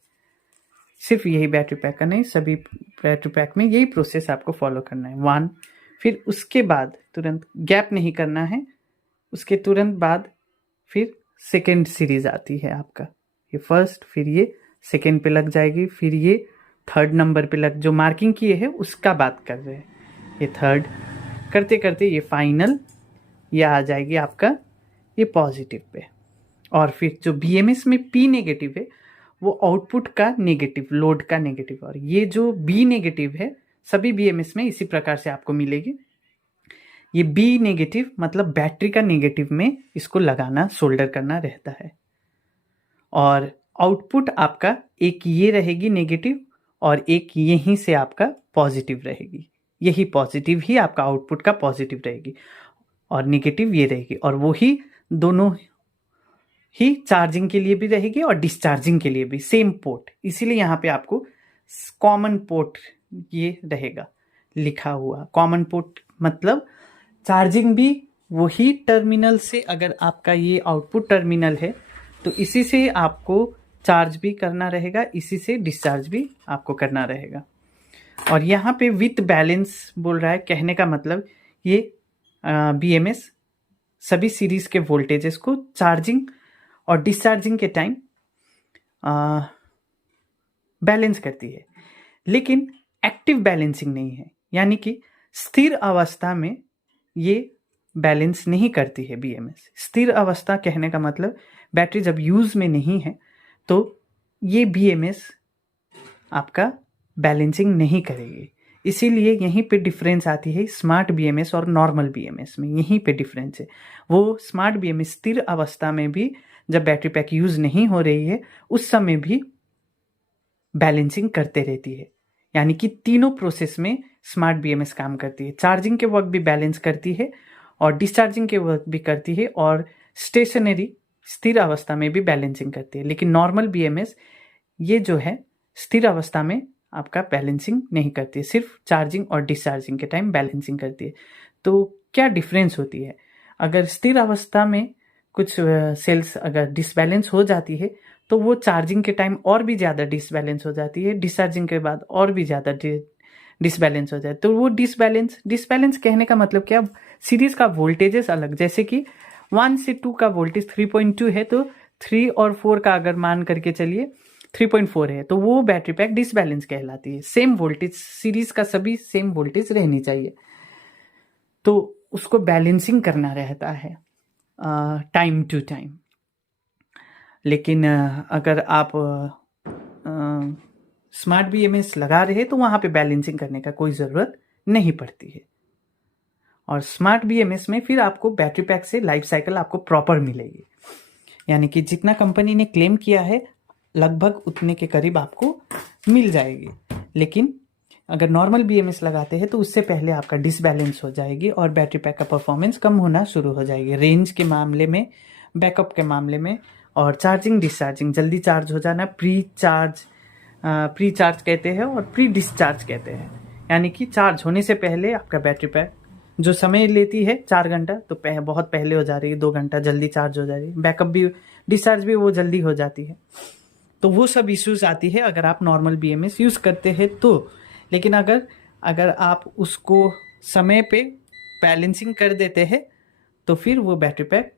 सिर्फ यही बैटरी पैक का नहीं, सभी बैटरी पैक में यही प्रोसेस आपको फॉलो करना है। 1, फिर उसके बाद तुरंत गैप नहीं करना है, उसके तुरंत बाद फिर सेकेंड सीरीज आती है आपका। ये फर्स्ट, फिर ये सेकेंड पे लग जाएगी, फिर ये थर्ड नंबर पे लग, जो मार्किंग किए है उसका बात कर रहे हैं। ये थर्ड करते करते ये फाइनल, ये आ जाएगी आपका ये पॉजिटिव पे। और फिर जो BMS में P नेगेटिव है वो आउटपुट का नेगेटिव, लोड का नेगेटिव। और ये जो B नेगेटिव है सभी BMS में इसी प्रकार से आपको मिलेगी। ये B नेगेटिव मतलब बैटरी का नेगेटिव में इसको लगाना, सोल्डर करना रहता है। और आउटपुट आपका एक ये रहेगी नेगेटिव, और एक यहीं से आपका पॉजिटिव रहेगी। यही पॉजिटिव ही आपका आउटपुट का पॉजिटिव रहेगी, और नेगेटिव ये रहेगी। और वो ही दोनों ही चार्जिंग के लिए भी रहेगी और डिस्चार्जिंग के लिए भी, सेम पोर्ट। इसीलिए यहाँ पे आपको कॉमन पोर्ट ये रहेगा लिखा हुआ। कॉमन पोर्ट मतलब चार्जिंग भी वही टर्मिनल से, अगर आपका ये आउटपुट टर्मिनल है तो इसी से आपको चार्ज भी करना रहेगा, इसी से डिस्चार्ज भी आपको करना रहेगा। और यहाँ पे विथ बैलेंस बोल रहा है, कहने का मतलब ये BMS सभी सीरीज के वोल्टेजेस को चार्जिंग और डिस्चार्जिंग के टाइम बैलेंस करती है, लेकिन एक्टिव बैलेंसिंग नहीं है। यानी कि स्थिर अवस्था में ये बैलेंस नहीं करती है BMS। स्थिर अवस्था कहने का मतलब बैटरी जब यूज में नहीं है तो ये BMS आपका बैलेंसिंग नहीं करेगी। इसीलिए यहीं पे डिफरेंस आती है स्मार्ट BMS और नॉर्मल BMS में। यहीं पे डिफरेंस है। वो स्मार्ट BMS स्थिर अवस्था में भी, जब बैटरी पैक यूज नहीं हो रही है उस समय भी बैलेंसिंग करते रहती है। यानी कि तीनों प्रोसेस में स्मार्ट बीएमएस काम करती है। चार्जिंग के वक्त भी बैलेंस करती है और डिस्चार्जिंग के वक्त भी करती है और स्टेशनरी स्थिर अवस्था में भी बैलेंसिंग करती है। लेकिन नॉर्मल बीएमएस ये जो है स्थिर अवस्था में आपका बैलेंसिंग नहीं करती है, सिर्फ चार्जिंग और डिस्चार्जिंग के टाइम बैलेंसिंग करती है। तो क्या डिफरेंस होती है? अगर स्थिर अवस्था में कुछ सेल्स अगर डिसबैलेंस हो जाती है तो वो चार्जिंग के टाइम और भी ज़्यादा डिसबैलेंस हो जाती है, डिस्चार्जिंग के बाद और भी ज़्यादा डिसबैलेंस हो जाए। तो वो डिसबैलेंस कहने का मतलब क्या? सीरीज का वोल्टेजेस अलग, जैसे कि 1 से 2 का वोल्टेज 3.2 है तो 3 और 4 का अगर मान करके चलिए 3.4 है तो वो बैटरी पैक डिसबैलेंस कहलाती है। सेम वोल्टेज, सीरीज का सभी सेम वोल्टेज रहनी चाहिए, तो उसको बैलेंसिंग करना रहता है टाइम टू टाइम। लेकिन अगर आप स्मार्ट बीएमएस लगा रहे तो वहाँ पे बैलेंसिंग करने का कोई ज़रूरत नहीं पड़ती है। और स्मार्ट बीएमएस में फिर आपको बैटरी पैक से लाइफ साइकिल आपको प्रॉपर मिलेगी, यानी कि जितना कंपनी ने क्लेम किया है लगभग उतने के करीब आपको मिल जाएगी। लेकिन अगर नॉर्मल बीएमएस लगाते हैं तो उससे पहले आपका डिसबैलेंस हो जाएगी और बैटरी पैक का परफॉर्मेंस कम होना शुरू हो जाएगी, रेंज के मामले में, बैकअप के मामले में, और चार्जिंग डिस्चार्जिंग, जल्दी चार्ज हो जाना, प्री चार्ज कहते हैं और प्री डिस्चार्ज कहते हैं। यानी कि चार्ज होने से पहले आपका बैटरी पैक जो समय लेती है 4 घंटा तो बहुत पहले हो जा रही है, 2 घंटा जल्दी चार्ज हो जा रही है, बैकअप भी, डिस्चार्ज भी वो जल्दी हो जाती है। तो वो सब इश्यूज आती है अगर आप नॉर्मल बीएमएस यूज़ करते हैं तो। लेकिन अगर आप उसको समय पे बैलेंसिंग कर देते हैं तो फिर वो बैटरी पैक,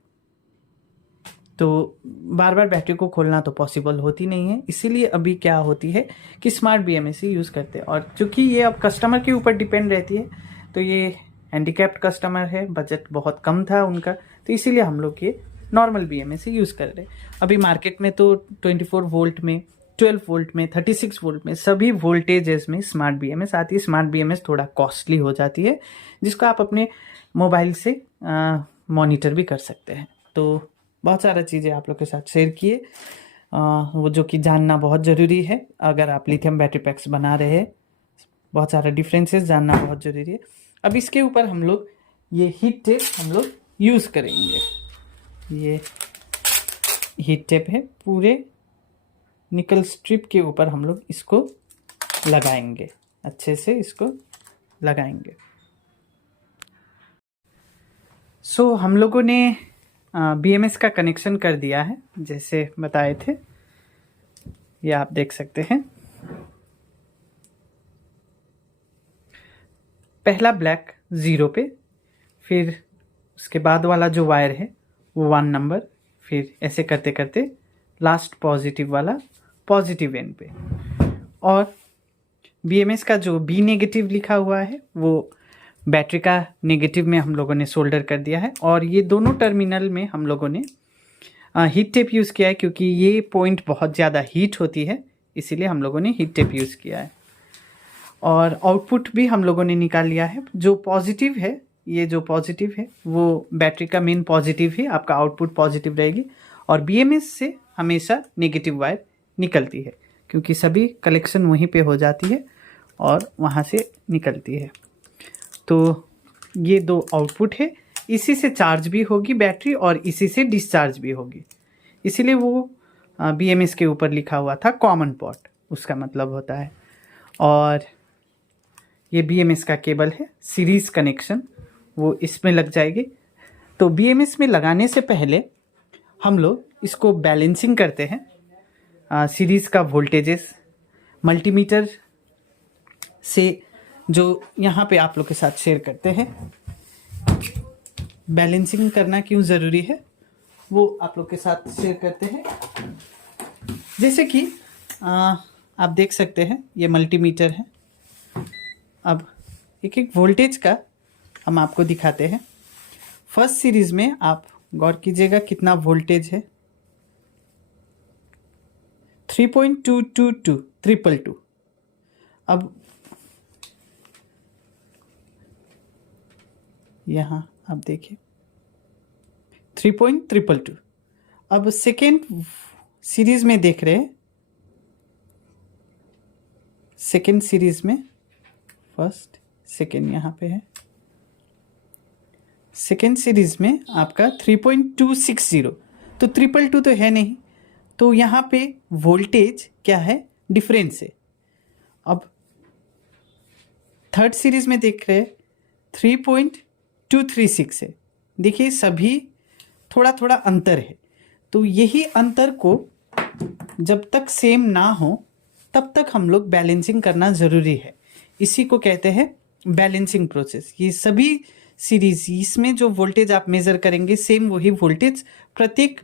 तो बार बार बैटरी को खोलना तो पॉसिबल होती नहीं है। इसीलिए अभी क्या होती है कि स्मार्ट बीएमएस ही यूज़ करते हैं। और क्योंकि ये अब कस्टमर के ऊपर डिपेंड रहती है, तो ये हैंडीकैप्ड कस्टमर है, बजट बहुत कम था उनका, तो इसीलिए हम लोग ये नॉर्मल बीएमएस ही यूज़ कर रहे हैं। अभी मार्केट में तो 24 वोल्ट में, 12 वोल्ट में, 36 वोल्ट में, सभी वोल्टेजेस में स्मार्ट बीएमएस आती है। स्मार्ट बीएमएस थोड़ा कॉस्टली हो जाती है, जिसको आप अपने मोबाइल से मॉनिटर भी कर सकते हैं। तो बहुत सारा चीज़ें आप लोग के साथ शेयर किए, वो जो कि जानना बहुत ज़रूरी है अगर आप लिथियम बैटरी पैक्स बना रहे हैं। बहुत सारा डिफरेंसेस जानना बहुत ज़रूरी है। अब इसके ऊपर हम लोग ये हीट टेप हम लोग यूज़ करेंगे। ये हीट टेप है, पूरे निकल स्ट्रिप के ऊपर हम लोग इसको लगाएंगे, अच्छे से इसको लगाएंगे। सो हम लोगों ने बीएमएस का कनेक्शन कर दिया है जैसे बताए थे, ये आप देख सकते हैं। पहला ब्लैक 0 पे, फिर उसके बाद वाला जो वायर है वो 1 नंबर, फिर ऐसे करते करते लास्ट पॉजिटिव वाला पॉजिटिव एंड पे, और बीएमएस का जो बी नेगेटिव लिखा हुआ है वो बैटरी का नेगेटिव में हम लोगों ने सोल्डर कर दिया है। और ये दोनों टर्मिनल में हम लोगों ने हीट टेप यूज़ किया है, क्योंकि ये पॉइंट बहुत ज़्यादा हीट होती है, इसीलिए हम लोगों ने हीट टेप यूज़ किया है। और आउटपुट भी हम लोगों ने निकाल लिया है। जो पॉजिटिव है, ये जो पॉजिटिव है वो बैटरी का मेन पॉजिटिव है, आपका आउटपुट पॉजिटिव रहेगी। और बीएमएस से हमेशा नेगेटिव वायर निकलती है, क्योंकि सभी कलेक्शन वहीं पे हो जाती है और वहाँ से निकलती है। तो ये 2 आउटपुट है, इसी से चार्ज भी होगी बैटरी और इसी से डिस्चार्ज भी होगी। इसीलिए वो बीएमएस के ऊपर लिखा हुआ था कॉमन पॉट, उसका मतलब होता है। और ये बीएमएस का केबल है, सीरीज कनेक्शन, वो इसमें लग जाएगी। तो बीएमएस में लगाने से पहले हम लोग इसको बैलेंसिंग करते हैं। सीरीज का वोल्टेजेस मल्टीमीटर से जो यहाँ पे आप लोग के साथ शेयर करते हैं। बैलेंसिंग करना क्यों ज़रूरी है वो आप लोग के साथ शेयर करते हैं। जैसे कि आप देख सकते हैं ये मल्टीमीटर है। अब एक एक वोल्टेज का हम आपको दिखाते हैं। फर्स्ट सीरीज़ में आप गौर कीजिएगा कितना वोल्टेज है, 3.222 222। अब यहाँ आप देखिए 3.222। अब सेकेंड सीरीज में देख रहे हैं सेकेंड सीरीज में फर्स्ट सेकेंड यहाँ पे है, सेकेंड सीरीज में आपका 3.260, तो 222 तो है नहीं, तो यहाँ पे वोल्टेज क्या है, डिफरेंस है। अब थर्ड सीरीज में देख रहे हैं 3.236 है, देखिए सभी थोड़ा थोड़ा अंतर है। तो यही अंतर को जब तक सेम ना हो तब तक हम लोग बैलेंसिंग करना ज़रूरी है। इसी को कहते हैं बैलेंसिंग प्रोसेस। ये सभी सीरीज, इसमें जो वोल्टेज आप मेज़र करेंगे सेम वही वोल्टेज प्रत्येक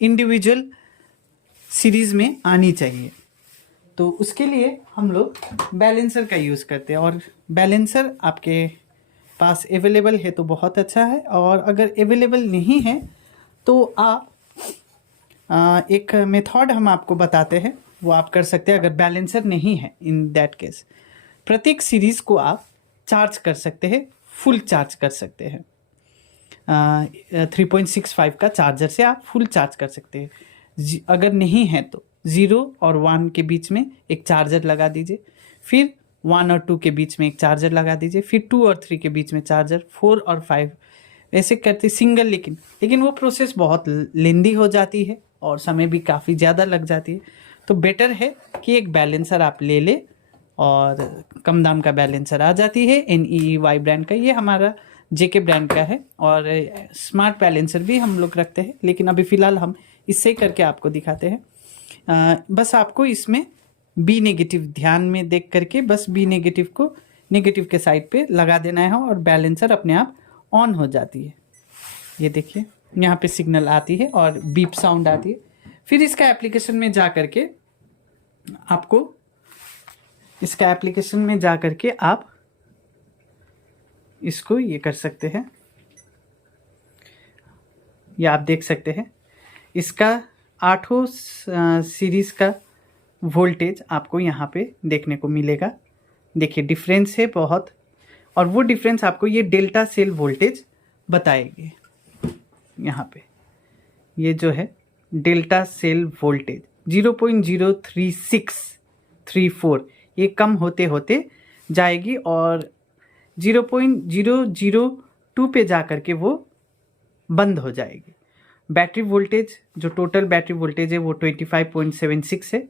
इंडिविजुअल सीरीज़ में आनी चाहिए। तो उसके लिए हम लोग बैलेंसर का यूज़ करते हैं, और बैलेंसर आपके पास अवेलेबल है तो बहुत अच्छा है, और अगर अवेलेबल नहीं है तो आप एक मेथड हम आपको बताते हैं, वो आप कर सकते हैं। अगर बैलेंसर नहीं है, इन दैट केस प्रत्येक सीरीज़ को आप चार्ज कर सकते हैं, फुल चार्ज कर सकते हैं। 3.65 का चार्जर से आप फुल चार्ज कर सकते हैं। अगर नहीं है तो 0 और 1 के बीच में एक चार्जर लगा दीजिए, फिर 1 और 2 के बीच में एक चार्जर लगा दीजिए, फिर 2 और 3 के बीच में चार्जर, 4 और 5 ऐसे करते सिंगल। लेकिन वो प्रोसेस बहुत लेंदी हो जाती है और समय भी काफ़ी ज़्यादा लग जाती है। तो बेटर है कि एक बैलेंसर आप ले ले, और कम दाम का बैलेंसर आ जाती है NEEY ब्रांड का, ये हमारा JK ब्रांड का है। और स्मार्ट बैलेंसर भी हम लोग रखते हैं, लेकिन अभी फ़िलहाल हम इससे ही करके आपको दिखाते हैं। बस आपको इसमें B नेगेटिव ध्यान में देख करके बस B नेगेटिव को नेगेटिव के साइड पे लगा देना है, और बैलेंसर अपने आप ऑन हो जाती है। ये देखिए यहाँ पे सिग्नल आती है और बीप साउंड आती है। फिर इसका एप्लीकेशन में जा करके आपको आप इसको ये कर सकते हैं। ये आप देख सकते हैं, इसका 8 सीरीज़ का वोल्टेज आपको यहाँ पे देखने को मिलेगा। देखिए डिफरेंस है बहुत, और वो डिफरेंस आपको ये डेल्टा सेल वोल्टेज बताएगी। यहाँ पे ये जो है डेल्टा सेल वोल्टेज 0.03634, ये कम होते होते जाएगी और 0.002 पे जा कर के वो बंद हो जाएगी। बैटरी वोल्टेज, जो टोटल बैटरी वोल्टेज है वो 25.76 है।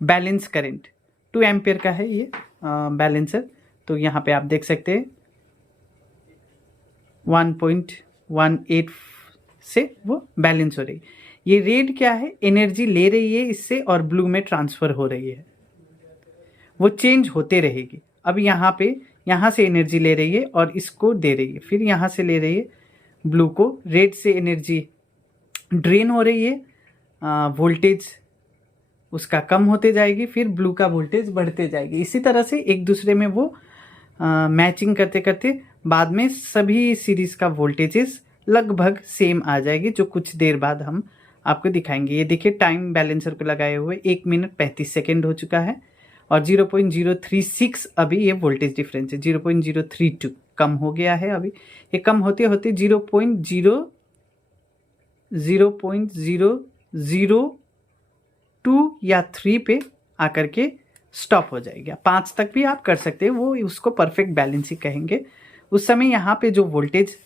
बैलेंस करंट 2 एम्पियर का है ये बैलेंसर। तो यहाँ पे आप देख सकते हैं 1.18 से वो बैलेंस हो रही है। ये रेड क्या है, एनर्जी ले रही है इससे और ब्लू में ट्रांसफ़र हो रही है, वो चेंज होते रहेगी। अब यहाँ पे यहाँ से एनर्जी ले रही है और इसको दे रही है, फिर यहाँ से ले रही है ब्लू को, रेड से एनर्जी ड्रेन हो रही है, वोल्टेज उसका कम होते जाएगी, फिर ब्लू का वोल्टेज बढ़ते जाएगी। इसी तरह से एक दूसरे में वो मैचिंग करते करते बाद में सभी सीरीज़ का वोल्टेजेस लगभग सेम आ जाएगी, जो कुछ देर बाद हम आपको दिखाएंगे। ये देखिए टाइम बैलेंसर को लगाए हुए 1 मिनट 35 सेकेंड हो चुका है, और 0.036 अभी ये वोल्टेज डिफरेंस है। 0.032 कम हो गया है, अभी ये कम होते होते 0.002 या 3 पे आकर के स्टॉप हो जाएगा। 5 तक भी आप कर सकते हैं, वो उसको परफेक्ट बैलेंस ही कहेंगे। उस समय यहाँ पे जो वोल्टेज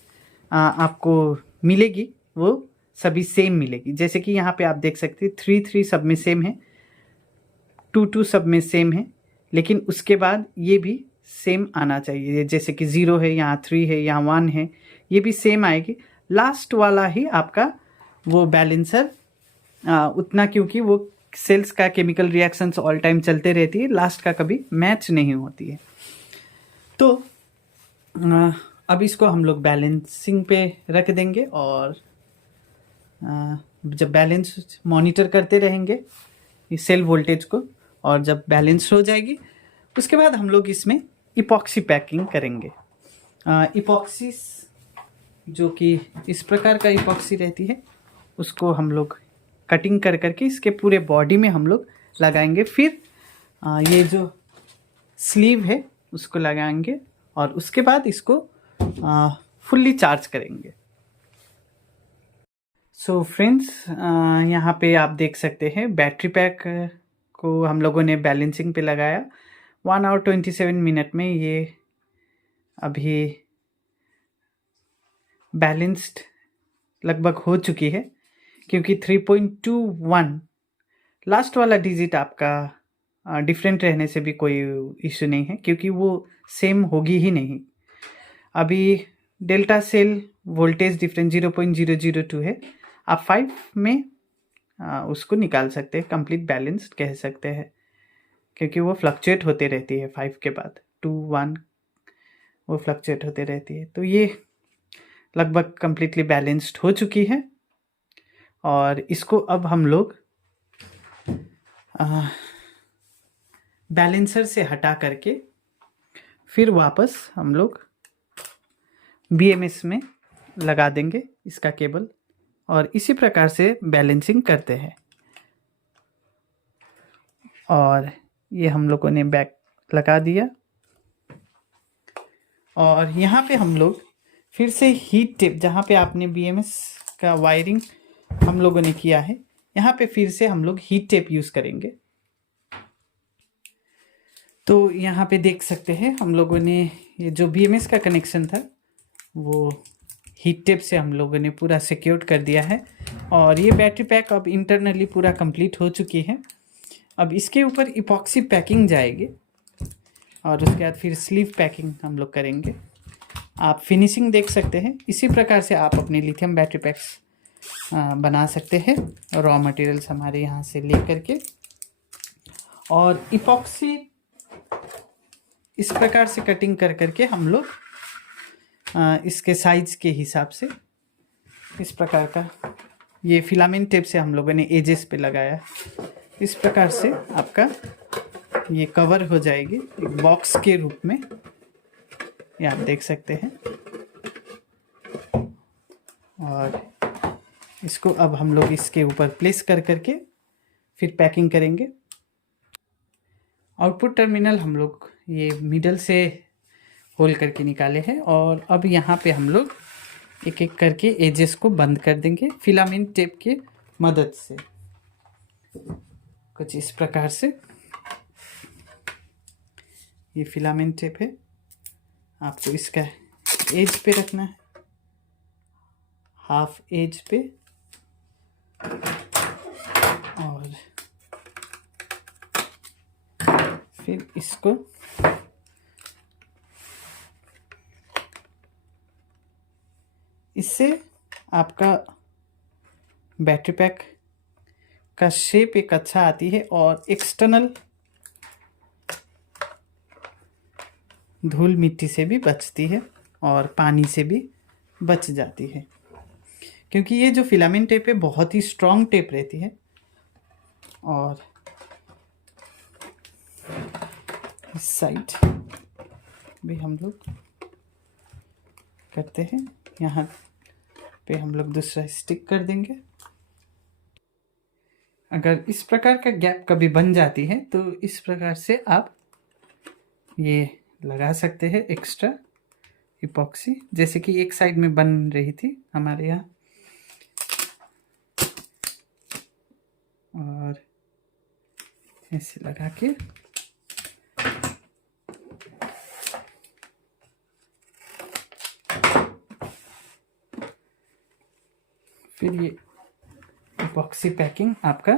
आपको मिलेगी वो सभी सेम मिलेगी। जैसे कि यहाँ पे आप देख सकते हैं 3 सब में सेम है, 2 सब में सेम है, लेकिन उसके बाद ये भी सेम आना चाहिए। जैसे कि 0 है, यहाँ 3 है, यहाँ 1 है, ये भी सेम आएगी। लास्ट वाला ही आपका वो बैलेंसर उतना, क्योंकि वो सेल्स का केमिकल रिएक्शंस ऑल टाइम चलते रहती है, लास्ट का कभी मैच नहीं होती है। तो अब इसको हम लोग बैलेंसिंग पे रख देंगे, और जब बैलेंस मॉनिटर करते रहेंगे इस सेल वोल्टेज को, और जब बैलेंस हो जाएगी उसके बाद हम लोग इसमें इपॉक्सी पैकिंग करेंगे। इपॉक्सी जो कि इस प्रकार का इपॉक्सी रहती है, उसको हम लोग कटिंग कर करके इसके पूरे बॉडी में हम लोग लगाएंगे। फिर ये जो स्लीव है उसको लगाएंगे, और उसके बाद इसको फुल्ली चार्ज करेंगे। सो फ्रेंड्स, यहाँ पे आप देख सकते हैं बैटरी पैक को हम लोगों ने बैलेंसिंग पे लगाया। 1 आवर 27 मिनट में ये अभी बैलेंस्ड लगभग हो चुकी है, क्योंकि 3.21 लास्ट वाला डिजिट आपका डिफरेंट रहने से भी कोई इश्यू नहीं है, क्योंकि वो सेम होगी ही नहीं। अभी डेल्टा सेल वोल्टेज डिफरेंस 0.002 है। आप 5 में उसको निकाल सकते हैं, कंप्लीट बैलेंस्ड कह सकते हैं, क्योंकि वो फ्लक्चुएट होते रहती है 5 के बाद 2 1 वो फ्लक्चुएट होते रहती है। तो ये लगभग कंप्लीटली बैलेंस्ड हो चुकी है और इसको अब हम लोग बैलेंसर से हटा करके फिर वापस हम लोग BMS में लगा देंगे इसका केबल और इसी प्रकार से बैलेंसिंग करते हैं। और ये हम लोगों ने बैक लगा दिया और यहाँ पे हम लोग फिर से हीट टेप, जहाँ पे आपने BMS का वायरिंग हम लोगों ने किया है, यहाँ पे फिर से हम लोग हीट टेप यूज़ करेंगे। तो यहाँ पे देख सकते हैं हम लोगों ने ये जो BMS का कनेक्शन था वो हीट टेप से हम लोगों ने पूरा सिक्योर कर दिया है और ये बैटरी पैक अब इंटरनली पूरा कंप्लीट हो चुकी है। अब इसके ऊपर इपॉक्सी पैकिंग जाएगी और उसके बाद फिर स्लीव पैकिंग हम लोग करेंगे। आप फिनिशिंग देख सकते हैं। इसी प्रकार से आप अपने लिथियम बैटरी पैक्स बना सकते हैं, रॉ मटेरियल्स हमारे यहाँ से ले करके। और इपॉक्सी इस प्रकार से कटिंग कर करके हम लोग इसके साइज के हिसाब से इस प्रकार का ये फिलामेंट टेप से हम लोगों ने एजेस पे लगाया। इस प्रकार से आपका ये कवर हो जाएगी एक बॉक्स के रूप में, ये आप देख सकते हैं। और इसको अब हम लोग इसके ऊपर प्लेस कर करके फिर पैकिंग करेंगे। आउटपुट टर्मिनल हम लोग ये मिडल से होल करके निकाले हैं और अब यहाँ पे हम लोग एक एक करके एजेस को बंद कर देंगे फिलामेंट टेप के मदद से। कुछ इस प्रकार से ये फिलामेंट टेप है, आपको इसका एज पे रखना है, हाफ एज पे, और फिर इसको इससे आपका बैटरी पैक का शेप एक अच्छा आती है और एक्सटर्नल धूल मिट्टी से भी बचती है और पानी से भी बच जाती है, क्योंकि ये जो फिलामेंट टेप है बहुत ही स्ट्रॉन्ग टेप रहती है। और इस साइड भी हम लोग करते हैं, यहाँ पे हम लोग दूसरा स्टिक कर देंगे। अगर इस प्रकार का गैप कभी बन जाती है तो इस प्रकार से आप ये लगा सकते हैं एक्स्ट्रा इपॉक्सी, जैसे कि एक साइड में बन रही थी हमारे यहाँ। और ऐसे लगा के फिर ये इपॉक्सी पैकिंग आपका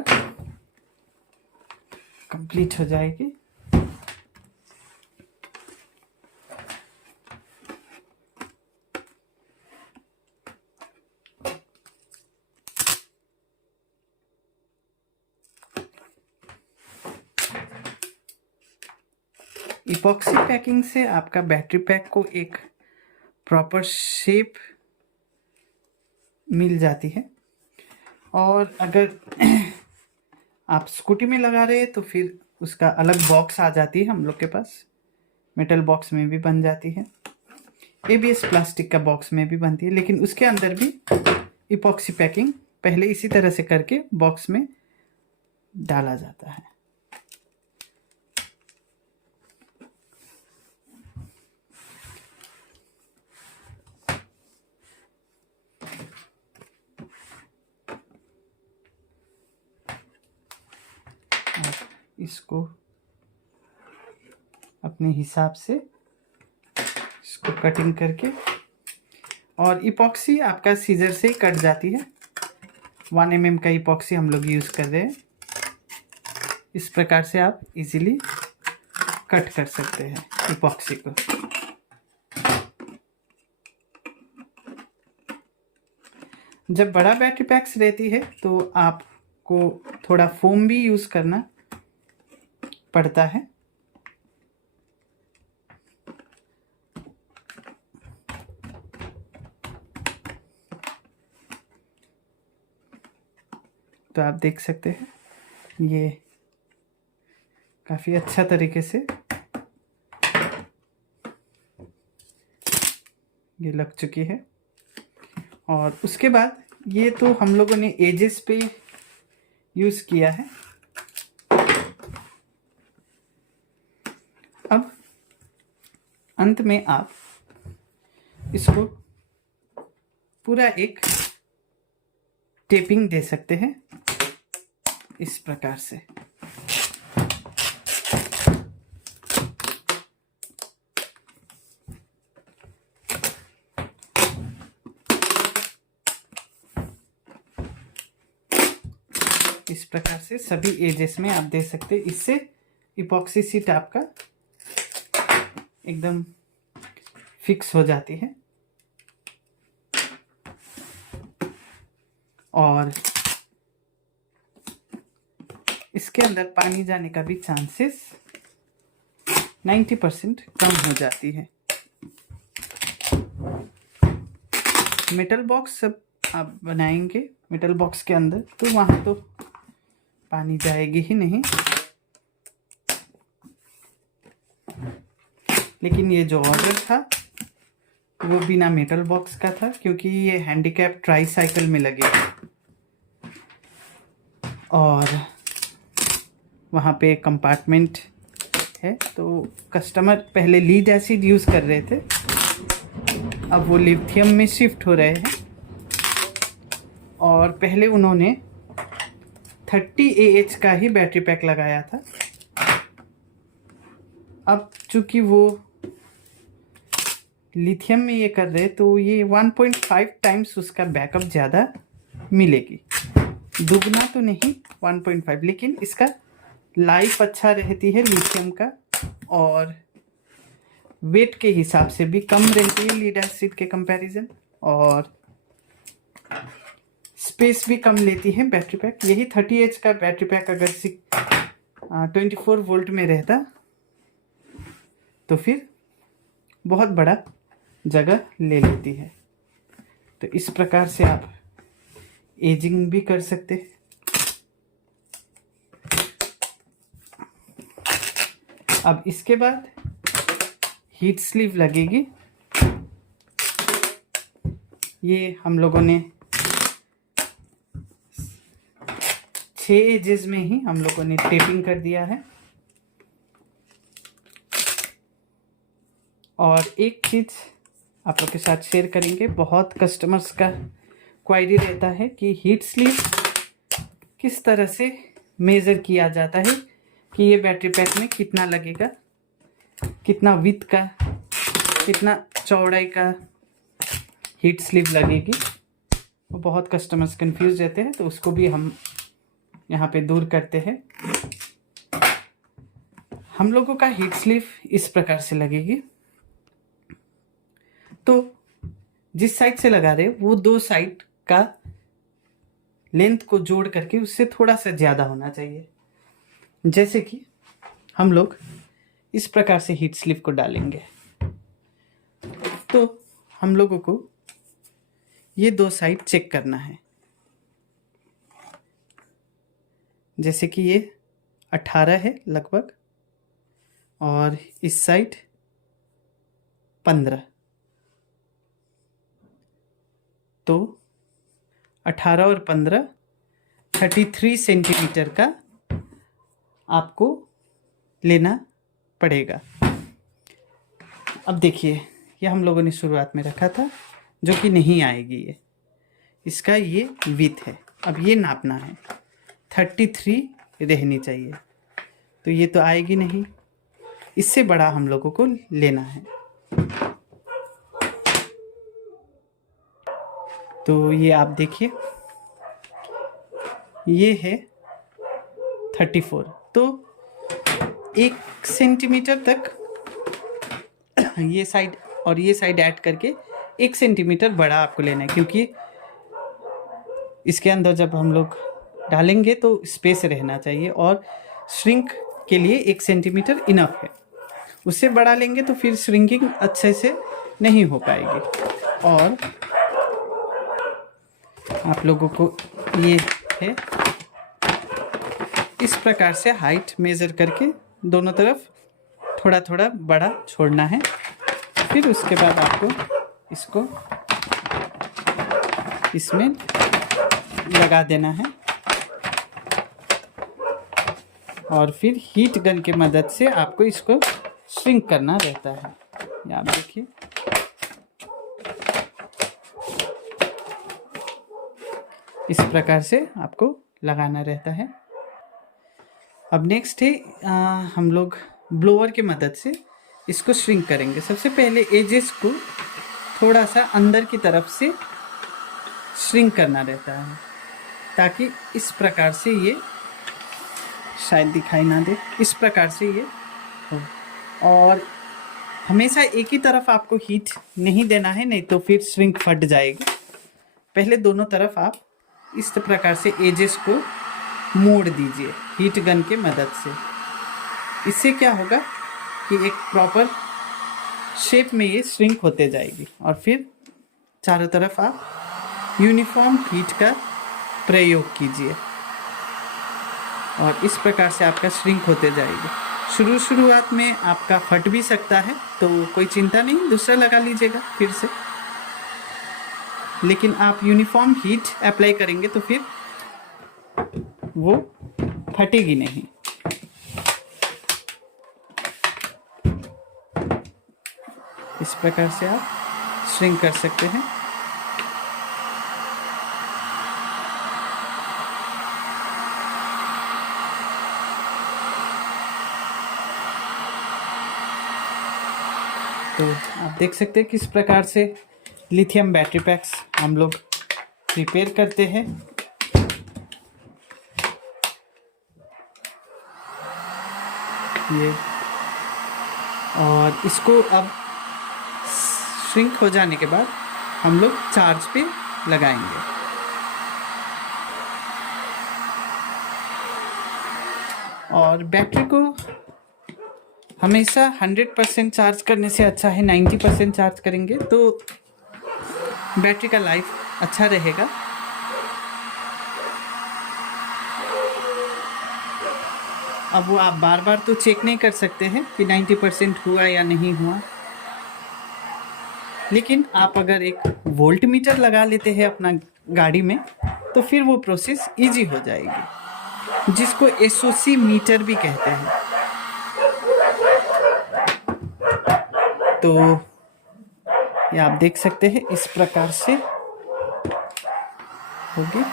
कंप्लीट हो जाएगी। इपॉक्सी पैकिंग से आपका बैटरी पैक को एक प्रॉपर शेप मिल जाती है। और अगर आप स्कूटी में लगा रहे हैं तो फिर उसका अलग बॉक्स आ जाती है हम लोग के पास, मेटल बॉक्स में भी बन जाती है, ABS प्लास्टिक का बॉक्स में भी बनती है, लेकिन उसके अंदर भी इपॉक्सी पैकिंग पहले इसी तरह से करके बॉक्स में डाला जाता है। इसको अपने हिसाब से इसको कटिंग करके, और इपॉक्सी आपका सीजर से ही कट जाती है। 1 mm का इपॉक्सी हम लोग यूज़ कर रहे हैं। इस प्रकार से आप इजीली कट कर सकते हैं इपॉक्सी को। जब बड़ा बैटरी पैक्स रहती है तो आपको थोड़ा फोम भी यूज़ करना पड़ता है। तो आप देख सकते हैं ये काफ़ी अच्छा तरीके से ये लग चुकी है। और उसके बाद ये तो हम लोगों ने एजेस पे यूज़ किया है। अब अंत में आप इसको पूरा एक टेपिंग दे सकते हैं इस प्रकार से। इस प्रकार से सभी एजेस में आप दे सकते हैं। इससे इपॉक्सी सीट आपका एकदम फिक्स हो जाती है और इसके अंदर पानी जाने का भी चांसेस 90% कम हो जाती है। मेटल बॉक्स सब आप बनाएंगे मेटल बॉक्स के अंदर, तो वहाँ तो पानी जाएगी ही नहीं। लेकिन ये जो ऑर्डर था वो बिना मेटल बॉक्स का था, क्योंकि ये हैंडीकैप ट्राईसाइकिल में लगे और वहाँ पे कंपार्टमेंट है। तो कस्टमर पहले लीड एसिड यूज़ कर रहे थे, अब वो लिथियम में शिफ्ट हो रहे हैं। और पहले उन्होंने 30 AH का ही बैटरी पैक लगाया था। अब चूँकि वो लिथियम में ये कर रहे, तो ये 1.5 टाइम्स उसका बैकअप ज़्यादा मिलेगी। दुगना तो नहीं, 1.5, लेकिन इसका लाइफ अच्छा रहती है लिथियम का, और वेट के हिसाब से भी कम रहती है लीड एसिड के कंपैरिजन, और स्पेस भी कम लेती है बैटरी पैक। यही 30H का बैटरी पैक अगर 24 वोल्ट में रहता तो फिर बहुत बड़ा जगह ले लेती है। तो इस प्रकार से आप एजिंग भी कर सकते हैं। अब इसके बाद हीट स्लीव लगेगी। ये हम लोगों ने 6 एजेस में ही हम लोगों ने टेपिंग कर दिया है। और एक चीज़ आप लोग के साथ शेयर करेंगे, बहुत कस्टमर्स का क्वायरी रहता है कि हीट स्लीव किस तरह से मेज़र किया जाता है कि ये बैटरी पैक में कितना लगेगा, कितना विड्थ का, कितना चौड़ाई का हीट स्लीव लगेगी। वो बहुत कस्टमर्स कंफ्यूज रहते हैं, तो उसको भी हम यहाँ पे दूर करते हैं। हम लोगों का हीट स्लीव इस प्रकार से लगेगी। तो जिस साइड से लगा रहे वो 2 साइड का लेंथ को जोड़ करके उससे थोड़ा सा ज़्यादा होना चाहिए। जैसे कि हम लोग इस प्रकार से हीट स्लीव को डालेंगे, तो हम लोगों को ये 2 साइड चेक करना है। जैसे कि ये 18 है लगभग, और इस साइड 15, तो 18 और 15 33 सेंटीमीटर का आपको लेना पड़ेगा। अब देखिए, ये हम लोगों ने शुरुआत में रखा था जो कि नहीं आएगी, ये इसका ये विड्थ है। अब ये नापना है, 33 रहनी चाहिए। तो ये तो आएगी नहीं, इससे बड़ा हम लोगों को लेना है। तो ये आप देखिए, ये है 34, तो 1 सेंटीमीटर तक ये साइड और ये साइड ऐड करके 1 सेंटीमीटर बड़ा आपको लेना है, क्योंकि इसके अंदर जब हम लोग डालेंगे तो स्पेस रहना चाहिए, और श्रिंक के लिए 1 सेंटीमीटर इनफ है। उससे बड़ा लेंगे तो फिर श्रिंकिंग अच्छे से नहीं हो पाएगी। और आप लोगों को ये है, इस प्रकार से हाइट मेज़र करके दोनों तरफ थोड़ा थोड़ा बड़ा छोड़ना है। फिर उसके बाद आपको इसको इसमें लगा देना है, और फिर हीट गन की मदद से आपको इसको श्रिंक करना रहता है। ये आप देखिए, इस प्रकार से आपको लगाना रहता है। अब नेक्स्ट है हम लोग ब्लोअर की मदद से इसको श्रिंक करेंगे। सबसे पहले एजेस को थोड़ा सा अंदर की तरफ से श्रिंक करना रहता है, ताकि इस प्रकार से ये शायद दिखाई ना दे, इस प्रकार से ये हो। और हमेशा एक ही तरफ आपको हीट नहीं देना है, नहीं तो फिर श्रिंक फट जाएगी। पहले दोनों तरफ आप इस प्रकार से एजेस को मोड़ दीजिए हीट गन के मदद से। इससे क्या होगा कि एक प्रॉपर शेप में ये श्रिंक होते जाएगी, और फिर चारों तरफ आप यूनिफॉर्म हीट का प्रयोग कीजिए, और इस प्रकार से आपका श्रिंक होते जाएगी। शुरुआत में आपका फट भी सकता है, तो कोई चिंता नहीं, दूसरा लगा लीजिएगा फिर से। लेकिन आप यूनिफॉर्म हीट अप्लाई करेंगे तो फिर वो फटेगी नहीं। इस प्रकार से आप श्रिंक कर सकते हैं। तो आप देख सकते हैं किस प्रकार से लिथियम बैटरी पैक्स हम लोग प्रिपेयर करते हैं। ये, और इसको अब श्रिंक हो जाने के बाद हम लोग चार्ज पे लगाएंगे। और बैटरी को हमेशा 100% चार्ज करने से अच्छा है 90% चार्ज करेंगे तो बैटरी का लाइफ अच्छा रहेगा। अब वो आप बार बार तो चेक नहीं कर सकते हैं कि 90% हुआ या नहीं हुआ, लेकिन आप अगर एक वोल्ट मीटर लगा लेते हैं अपना गाड़ी में तो फिर वो प्रोसेस इजी हो जाएगी, जिसको एसओसी मीटर भी कहते हैं। तो ये आप देख सकते हैं इस प्रकार से होगी।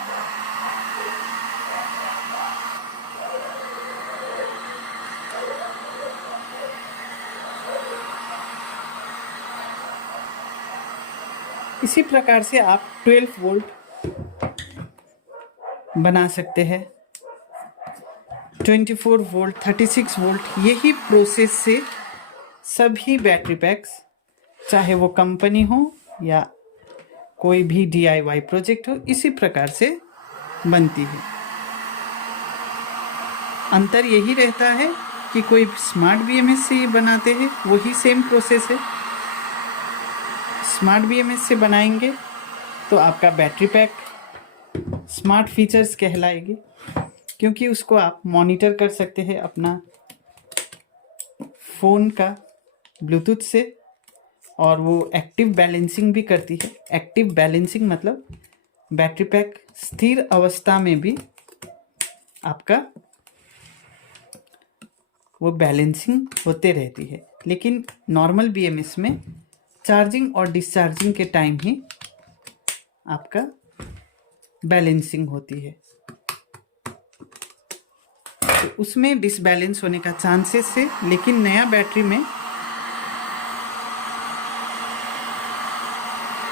इसी प्रकार से आप 12 वोल्ट बना सकते हैं, 24 वोल्ट, 36 वोल्ट। यही प्रोसेस से सभी बैटरी पैक्स, चाहे वो कंपनी हो या कोई भी DIY प्रोजेक्ट हो, इसी प्रकार से बनती है। अंतर यही रहता है कि कोई स्मार्ट BMS से ये बनाते हैं, वही सेम प्रोसेस है। स्मार्ट BMS से बनाएंगे तो आपका बैटरी पैक स्मार्ट फीचर्स कहलाएगी, क्योंकि उसको आप मॉनिटर कर सकते हैं अपना फ़ोन का ब्लूटूथ से, और वो एक्टिव बैलेंसिंग भी करती है। एक्टिव बैलेंसिंग मतलब बैटरी पैक स्थिर अवस्था में भी आपका वो बैलेंसिंग होते रहती है। लेकिन नॉर्मल BMS में चार्जिंग और डिस्चार्जिंग के टाइम ही आपका बैलेंसिंग होती है। तो उसमें डिसबैलेंस होने का चांसेस है, लेकिन नया बैटरी में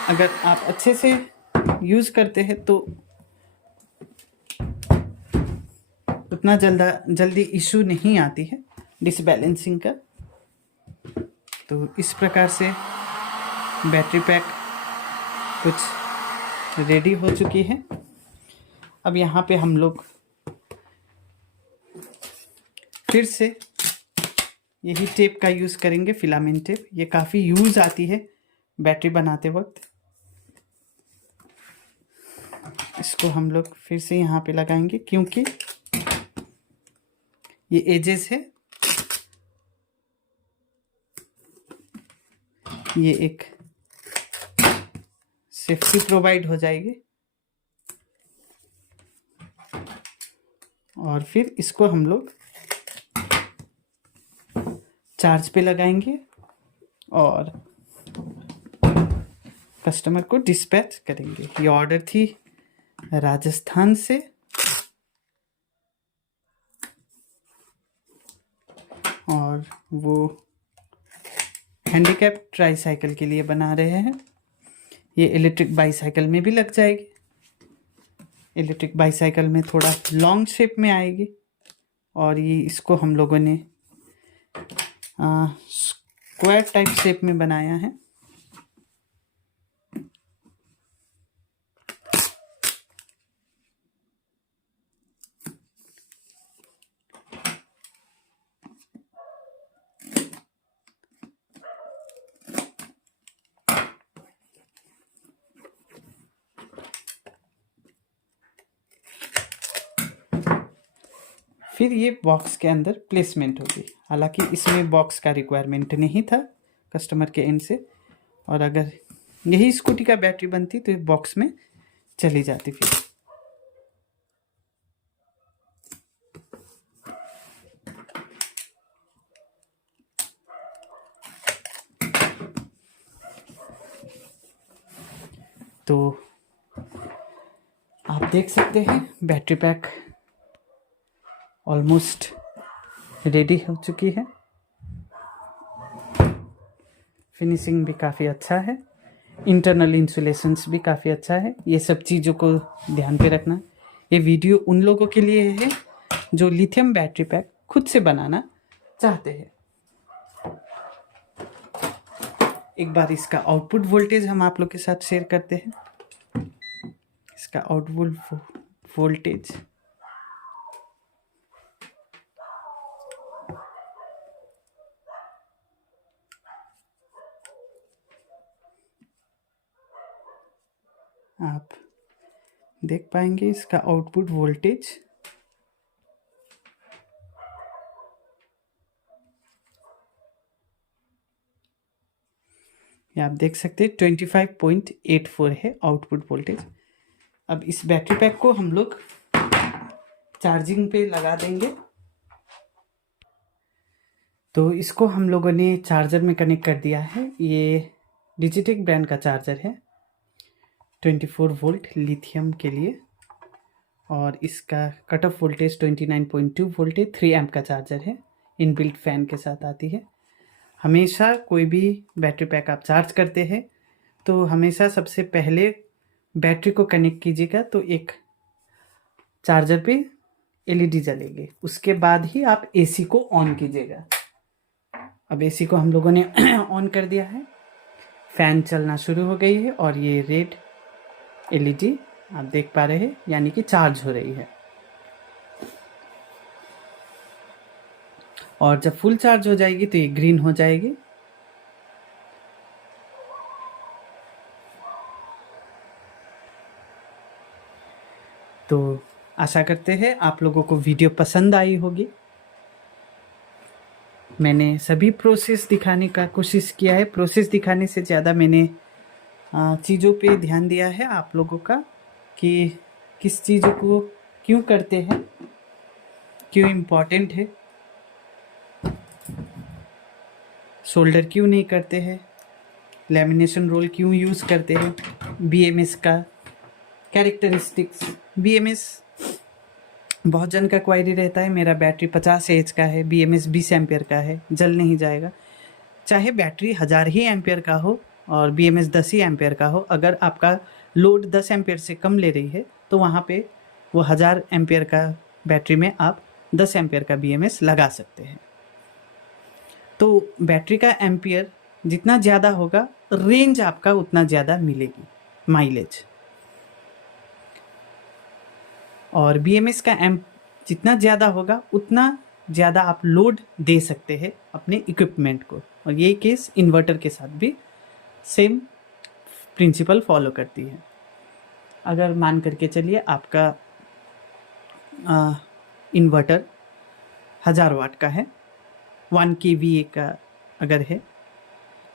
अगर आप अच्छे से यूज़ करते हैं तो उतना जल्दी इशू नहीं आती है डिसबैलेंसिंग का। तो इस प्रकार से बैटरी पैक कुछ रेडी हो चुकी है। अब यहाँ पे हम लोग फिर से यही टेप का यूज़ करेंगे, फिलामेंट टेप। ये काफ़ी यूज़ आती है बैटरी बनाते वक्त। इसको हम लोग फिर से यहाँ पे लगाएंगे, क्योंकि ये एजेस है, ये एक सेफ्टी प्रोवाइड हो जाएगी। और फिर इसको हम लोग चार्ज पे लगाएंगे और कस्टमर को डिस्पैच करेंगे। ये ऑर्डर थी राजस्थान से, और वो हैंडीकैप ट्राईसाइकिल के लिए बना रहे हैं। ये इलेक्ट्रिक बाईसाइकिल में भी लग जाएगी। इलेक्ट्रिक बाईसाइकिल में थोड़ा लॉन्ग शेप में आएगी, और ये इसको हम लोगों ने स्क्वायर टाइप शेप में बनाया है। फिर ये बॉक्स के अंदर प्लेसमेंट होगी। हालांकि इसमें बॉक्स का रिक्वायरमेंट नहीं था कस्टमर के एंड से, और अगर यही स्कूटी का बैटरी बनती तो ये बॉक्स में चली जाती। फिर तो आप देख सकते हैं बैटरी पैक ऑलमोस्ट रेडी हो चुकी है। फिनिशिंग भी काफ़ी अच्छा है, इंटरनल इंसुलेशंस भी काफ़ी अच्छा है। ये सब चीज़ों को ध्यान पे रखना। ये वीडियो उन लोगों के लिए है जो लिथियम बैटरी पैक खुद से बनाना चाहते हैं। एक बार इसका आउटपुट वोल्टेज हम आप लोग के साथ शेयर करते हैं। इसका आउटपुट वोल्टेज आप देख पाएंगे। इसका आउटपुट वोल्टेज ये आप देख सकते हैं 25.84 है आउटपुट वोल्टेज। अब इस बैटरी पैक को हम लोग चार्जिंग पे लगा देंगे। तो इसको हम लोगों ने चार्जर में कनेक्ट कर दिया है। ये डिजिटेक ब्रांड का चार्जर है, 24 वोल्ट लिथियम के लिए, और इसका कट ऑफ वोल्टेज 29.2 वोल्ट है। 3 एम्प का चार्जर है, इनबिल्ट फैन के साथ आती है। हमेशा कोई भी बैटरी पैक आप चार्ज करते हैं तो हमेशा सबसे पहले बैटरी को कनेक्ट कीजिएगा, तो एक चार्जर पे एलईडी जलेगी, उसके बाद ही आप एसी को ऑन कीजिएगा। अब एसी को हम लोगों ने ऑन कर दिया है, फैन चलना शुरू हो गई है, और ये रेड एलईडी आप देख पा रहे हैं, यानी कि चार्ज हो रही है। और जब फुल चार्ज हो जाएगी तो ये ग्रीन हो जाएगी। तो आशा करते हैं आप लोगों को वीडियो पसंद आई होगी। मैंने सभी प्रोसेस दिखाने का कोशिश किया है। प्रोसेस दिखाने से ज़्यादा मैंने चीज़ों पे ध्यान दिया है आप लोगों का, कि किस चीज़ों को क्यों करते हैं, क्यों इम्पोर्टेंट है, सोल्डर क्यों नहीं करते हैं, लैमिनेशन रोल क्यों यूज़ करते हैं, बीएमएस का कैरेक्टरिस्टिक्स। बीएमएस बहुत जन का क्वायरी रहता है मेरा बैटरी 50 एच का है, BMS 20 एम्पियर का है, जल नहीं जाएगा। चाहे बैटरी 1000 ही एम्पियर का हो और BMS 10 ही एम्पियर का हो, अगर आपका लोड 10 एम्पियर से कम ले रही है तो वहाँ पे वो 1000 एम्पियर का बैटरी में आप 10 एम्पियर का BMS लगा सकते हैं। तो बैटरी का एम्पियर जितना ज़्यादा होगा, रेंज आपका उतना ज़्यादा मिलेगी, माइलेज। और BMS का एम्प जितना ज़्यादा होगा उतना ज़्यादा आप लोड दे सकते हैं अपने इक्विपमेंट को। और ये केस इन्वर्टर के साथ भी सेम प्रिंसिपल फॉलो करती है। अगर मान करके चलिए आपका इन्वर्टर 1000 वाट का है, 1 kVA का अगर है,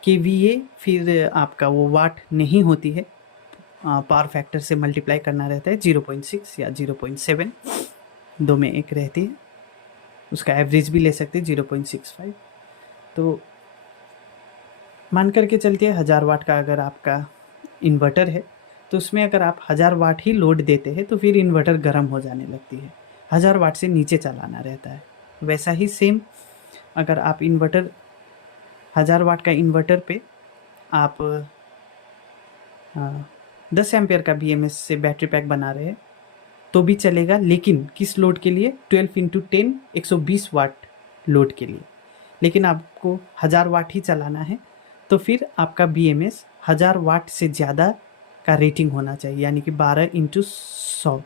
kVA फिर आपका वो वाट नहीं होती है, पावर फैक्टर से मल्टीप्लाई करना रहता है, 0.6 या 0.7, दो में एक रहती है, उसका एवरेज भी ले सकते हैं 0.65। तो मान करके चलते हैं 1000 वाट का अगर आपका इन्वर्टर है तो उसमें अगर आप 1000 वाट ही लोड देते हैं तो फिर इन्वर्टर गर्म हो जाने लगती है, 1000 वाट से नीचे चलाना रहता है। वैसा ही सेम अगर आप इन्वर्टर 1000 वाट का इन्वर्टर पे आप 10 एम्पियर का BMS से बैटरी पैक बना रहे हैं तो भी चलेगा, लेकिन किस लोड के लिए? 12 × 10 120 वाट लोड के लिए। लेकिन आपको 1000 वाट ही चलाना है तो फिर आपका BMS 1000 वाट से ज़्यादा का रेटिंग होना चाहिए, यानी कि 12 × 100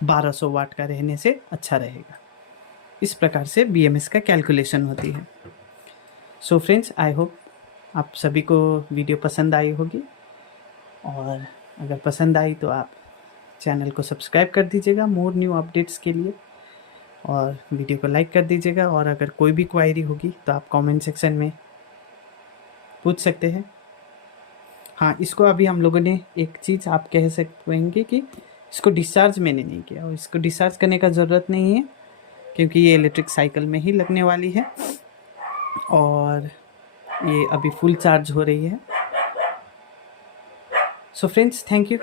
1200 वाट का रहने से अच्छा रहेगा। इस प्रकार से BMS का कैलकुलेशन होती है। सो फ्रेंड्स, आई होप आप सभी को वीडियो पसंद आई होगी, और अगर पसंद आई तो आप चैनल को सब्सक्राइब कर दीजिएगा मोर न्यू अपडेट्स के लिए, और वीडियो को लाइक कर दीजिएगा। और अगर कोई भी क्वायरी होगी तो आप कमेंट सेक्शन में पूछ सकते हैं। हाँ, इसको अभी हम लोगों ने एक चीज़ आप कह सकते कि इसको डिस्चार्ज मैंने नहीं किया, और इसको डिस्चार्ज करने का ज़रूरत नहीं है क्योंकि ये इलेक्ट्रिक साइकिल में ही लगने वाली है और ये अभी फुल चार्ज हो रही है। So friends, thank you.